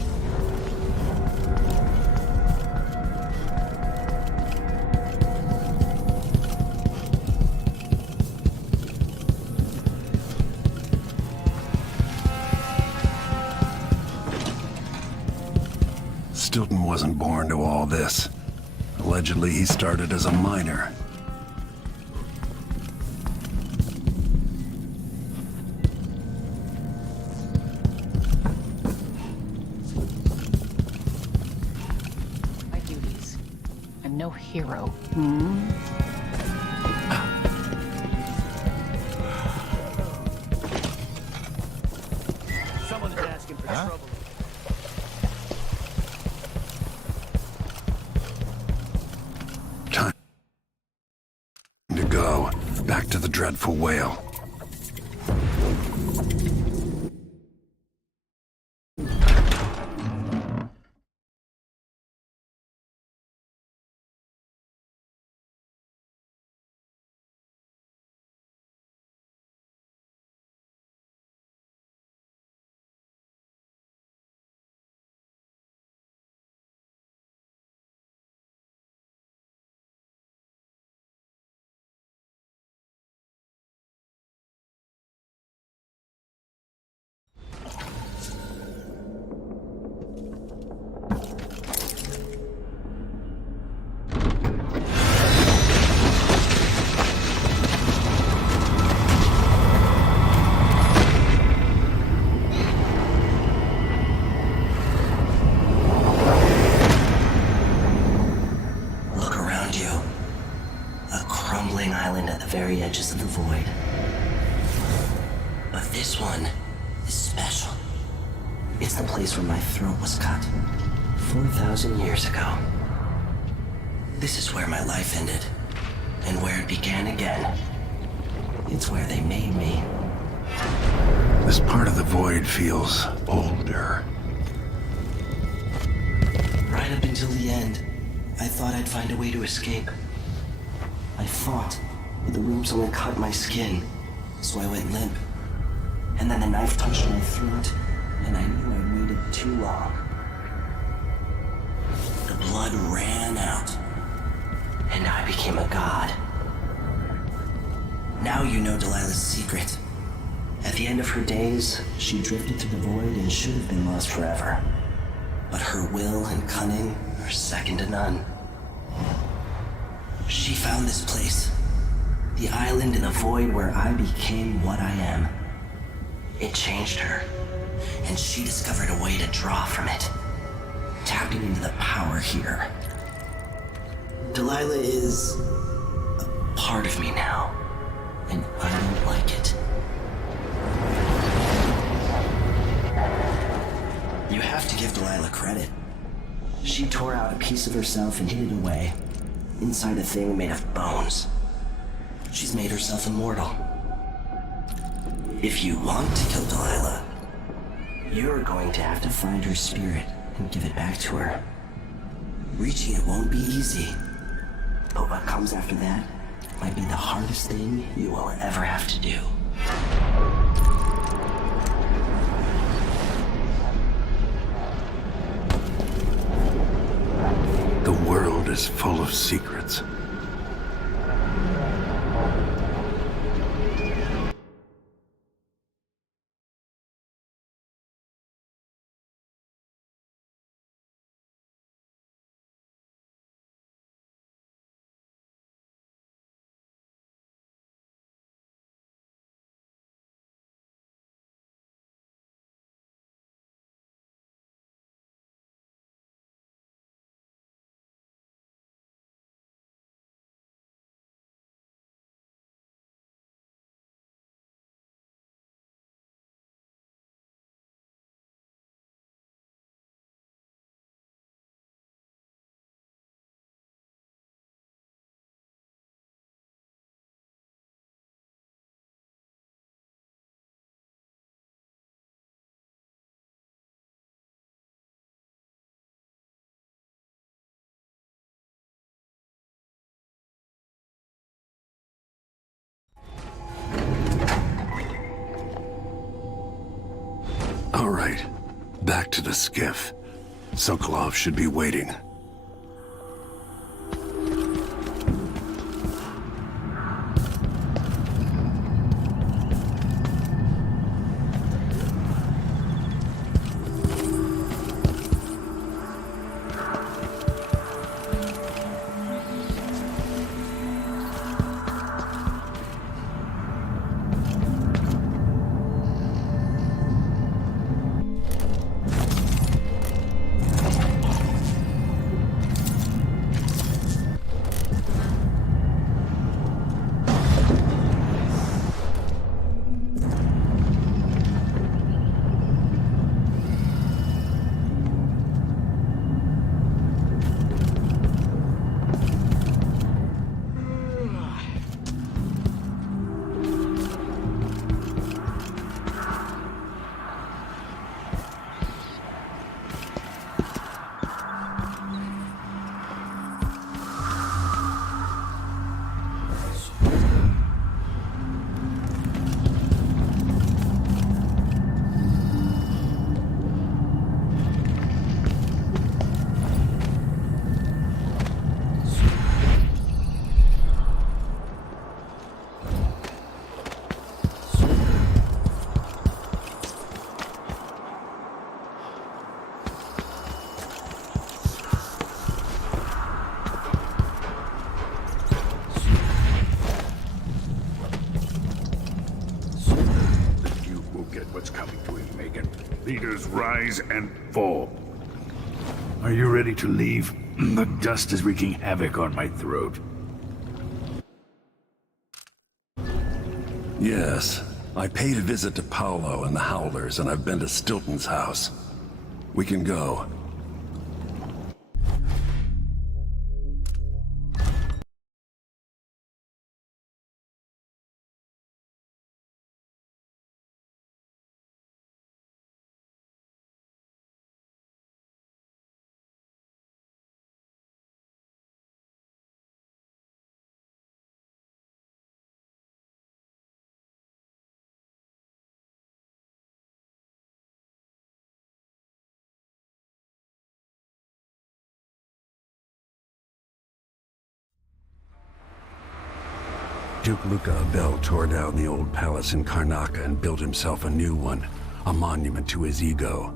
Stilton wasn't born to all this. Allegedly, he started as a miner. My duties. I'm no hero. Someone's asking for trouble. Time to go. Back to the dreadful whale. Very edges of the void. But this one is special. It's the place where my throat was cut 4,000 years ago. This is where my life ended, and where it began again. It's where they made me. This part of the void feels older. Right up until the end, I thought I'd find a way to escape. I fought. But the rooms only cut my skin, so I went limp. And then the knife touched my throat, and I knew I'd waited too long. The blood ran out. and I became a god. Now you know Delilah's secret. At the end of her days, she drifted through the void and should have been lost forever. But her will and cunning are second to none. She found this place, the island in the void where I became what I am. It changed her, and she discovered a way to draw from it, tapping into the power here. Delilah is a part of me now, and I don't like it. You have to give Delilah credit. She tore out a piece of herself and hid it away, inside a thing made of bones. She's made herself immortal. If you want to kill Delilah, you're going to have to find her spirit and give it back to her. Reaching it won't be easy, but what comes after that might be the hardest thing you will ever have to do. The world is full of secrets. All right, back to the skiff. Sokolov should be waiting. Leaders rise and fall. Are you ready to leave? The dust is wreaking havoc on my throat. Yes. I paid a visit to Paolo and the Howlers, and I've been to Stilton's house. We can go. Duke Luca Abel tore down the old palace in Karnaca and built himself a new one, a monument to his ego.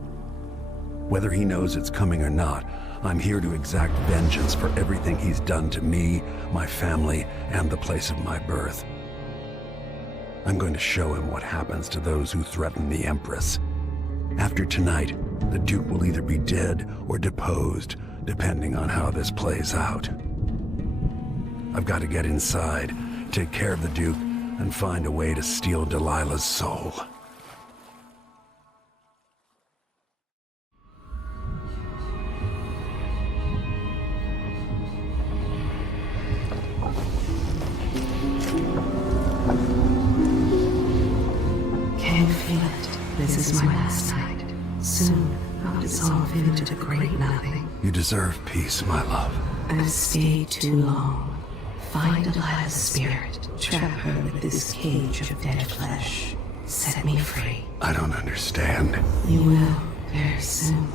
Whether he knows it's coming or not, I'm here to exact vengeance for everything he's done to me, my family, and the place of my birth. I'm going to show him what happens to those who threaten the Empress. After tonight, the Duke will either be dead or deposed, depending on how this plays out. I've got to get inside, take care of the Duke, and find a way to steal Delilah's soul. Can't feel it. This is my last night. Soon, I'll dissolve into the great nothing. You deserve peace, my love. I've stayed too long. Find Delilah's spirit. Trap her with this cage of dead flesh. Set me free. I don't understand. You will, very soon.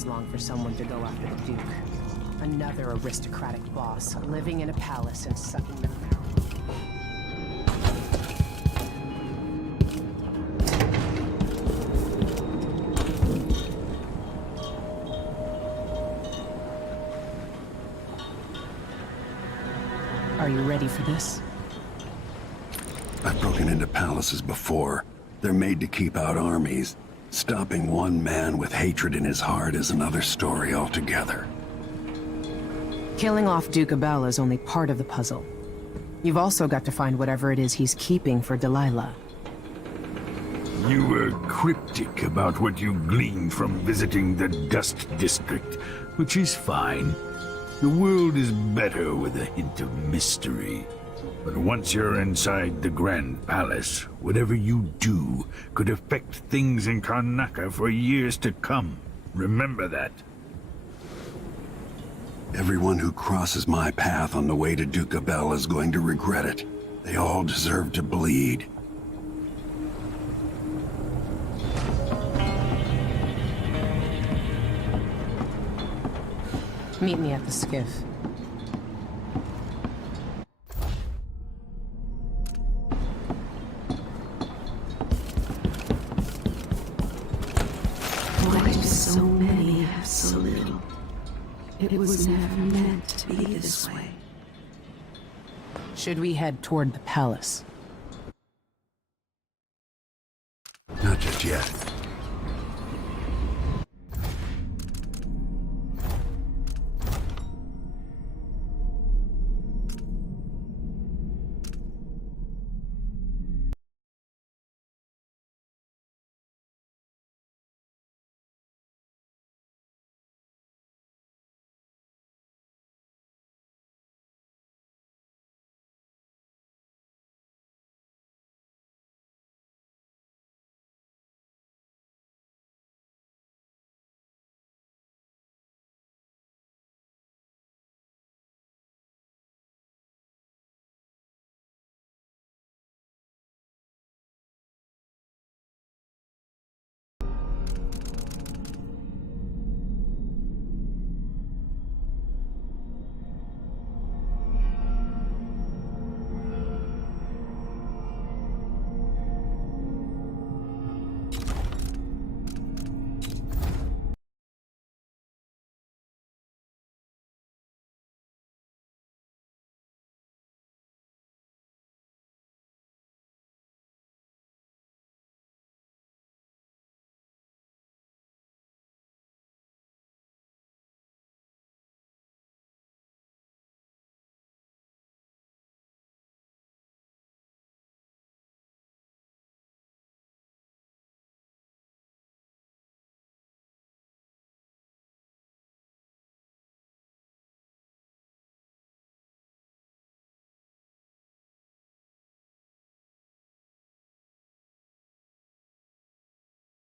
this long for someone to go after the Duke. Another aristocratic boss, living in a palace and sucking the marrow. Are you ready for this? I've broken into palaces before. They're made to keep out armies. Stopping one man with hatred in his heart is another story altogether. Killing off Duke Abel is only part of the puzzle. You've also got to find whatever it is he's keeping for Delilah. You were cryptic about what you gleaned from visiting the Dust District, which is fine. The world is better with a hint of mystery. But once you're inside the Grand Palace, whatever you do could affect things in Karnaca for years to come. Remember that. Everyone who crosses my path on the way to Duke Abel is going to regret it. They all deserve to bleed. Meet me at the skiff. Why do so many have so little? It was never meant to be this way. Should we head toward the palace? Not just yet.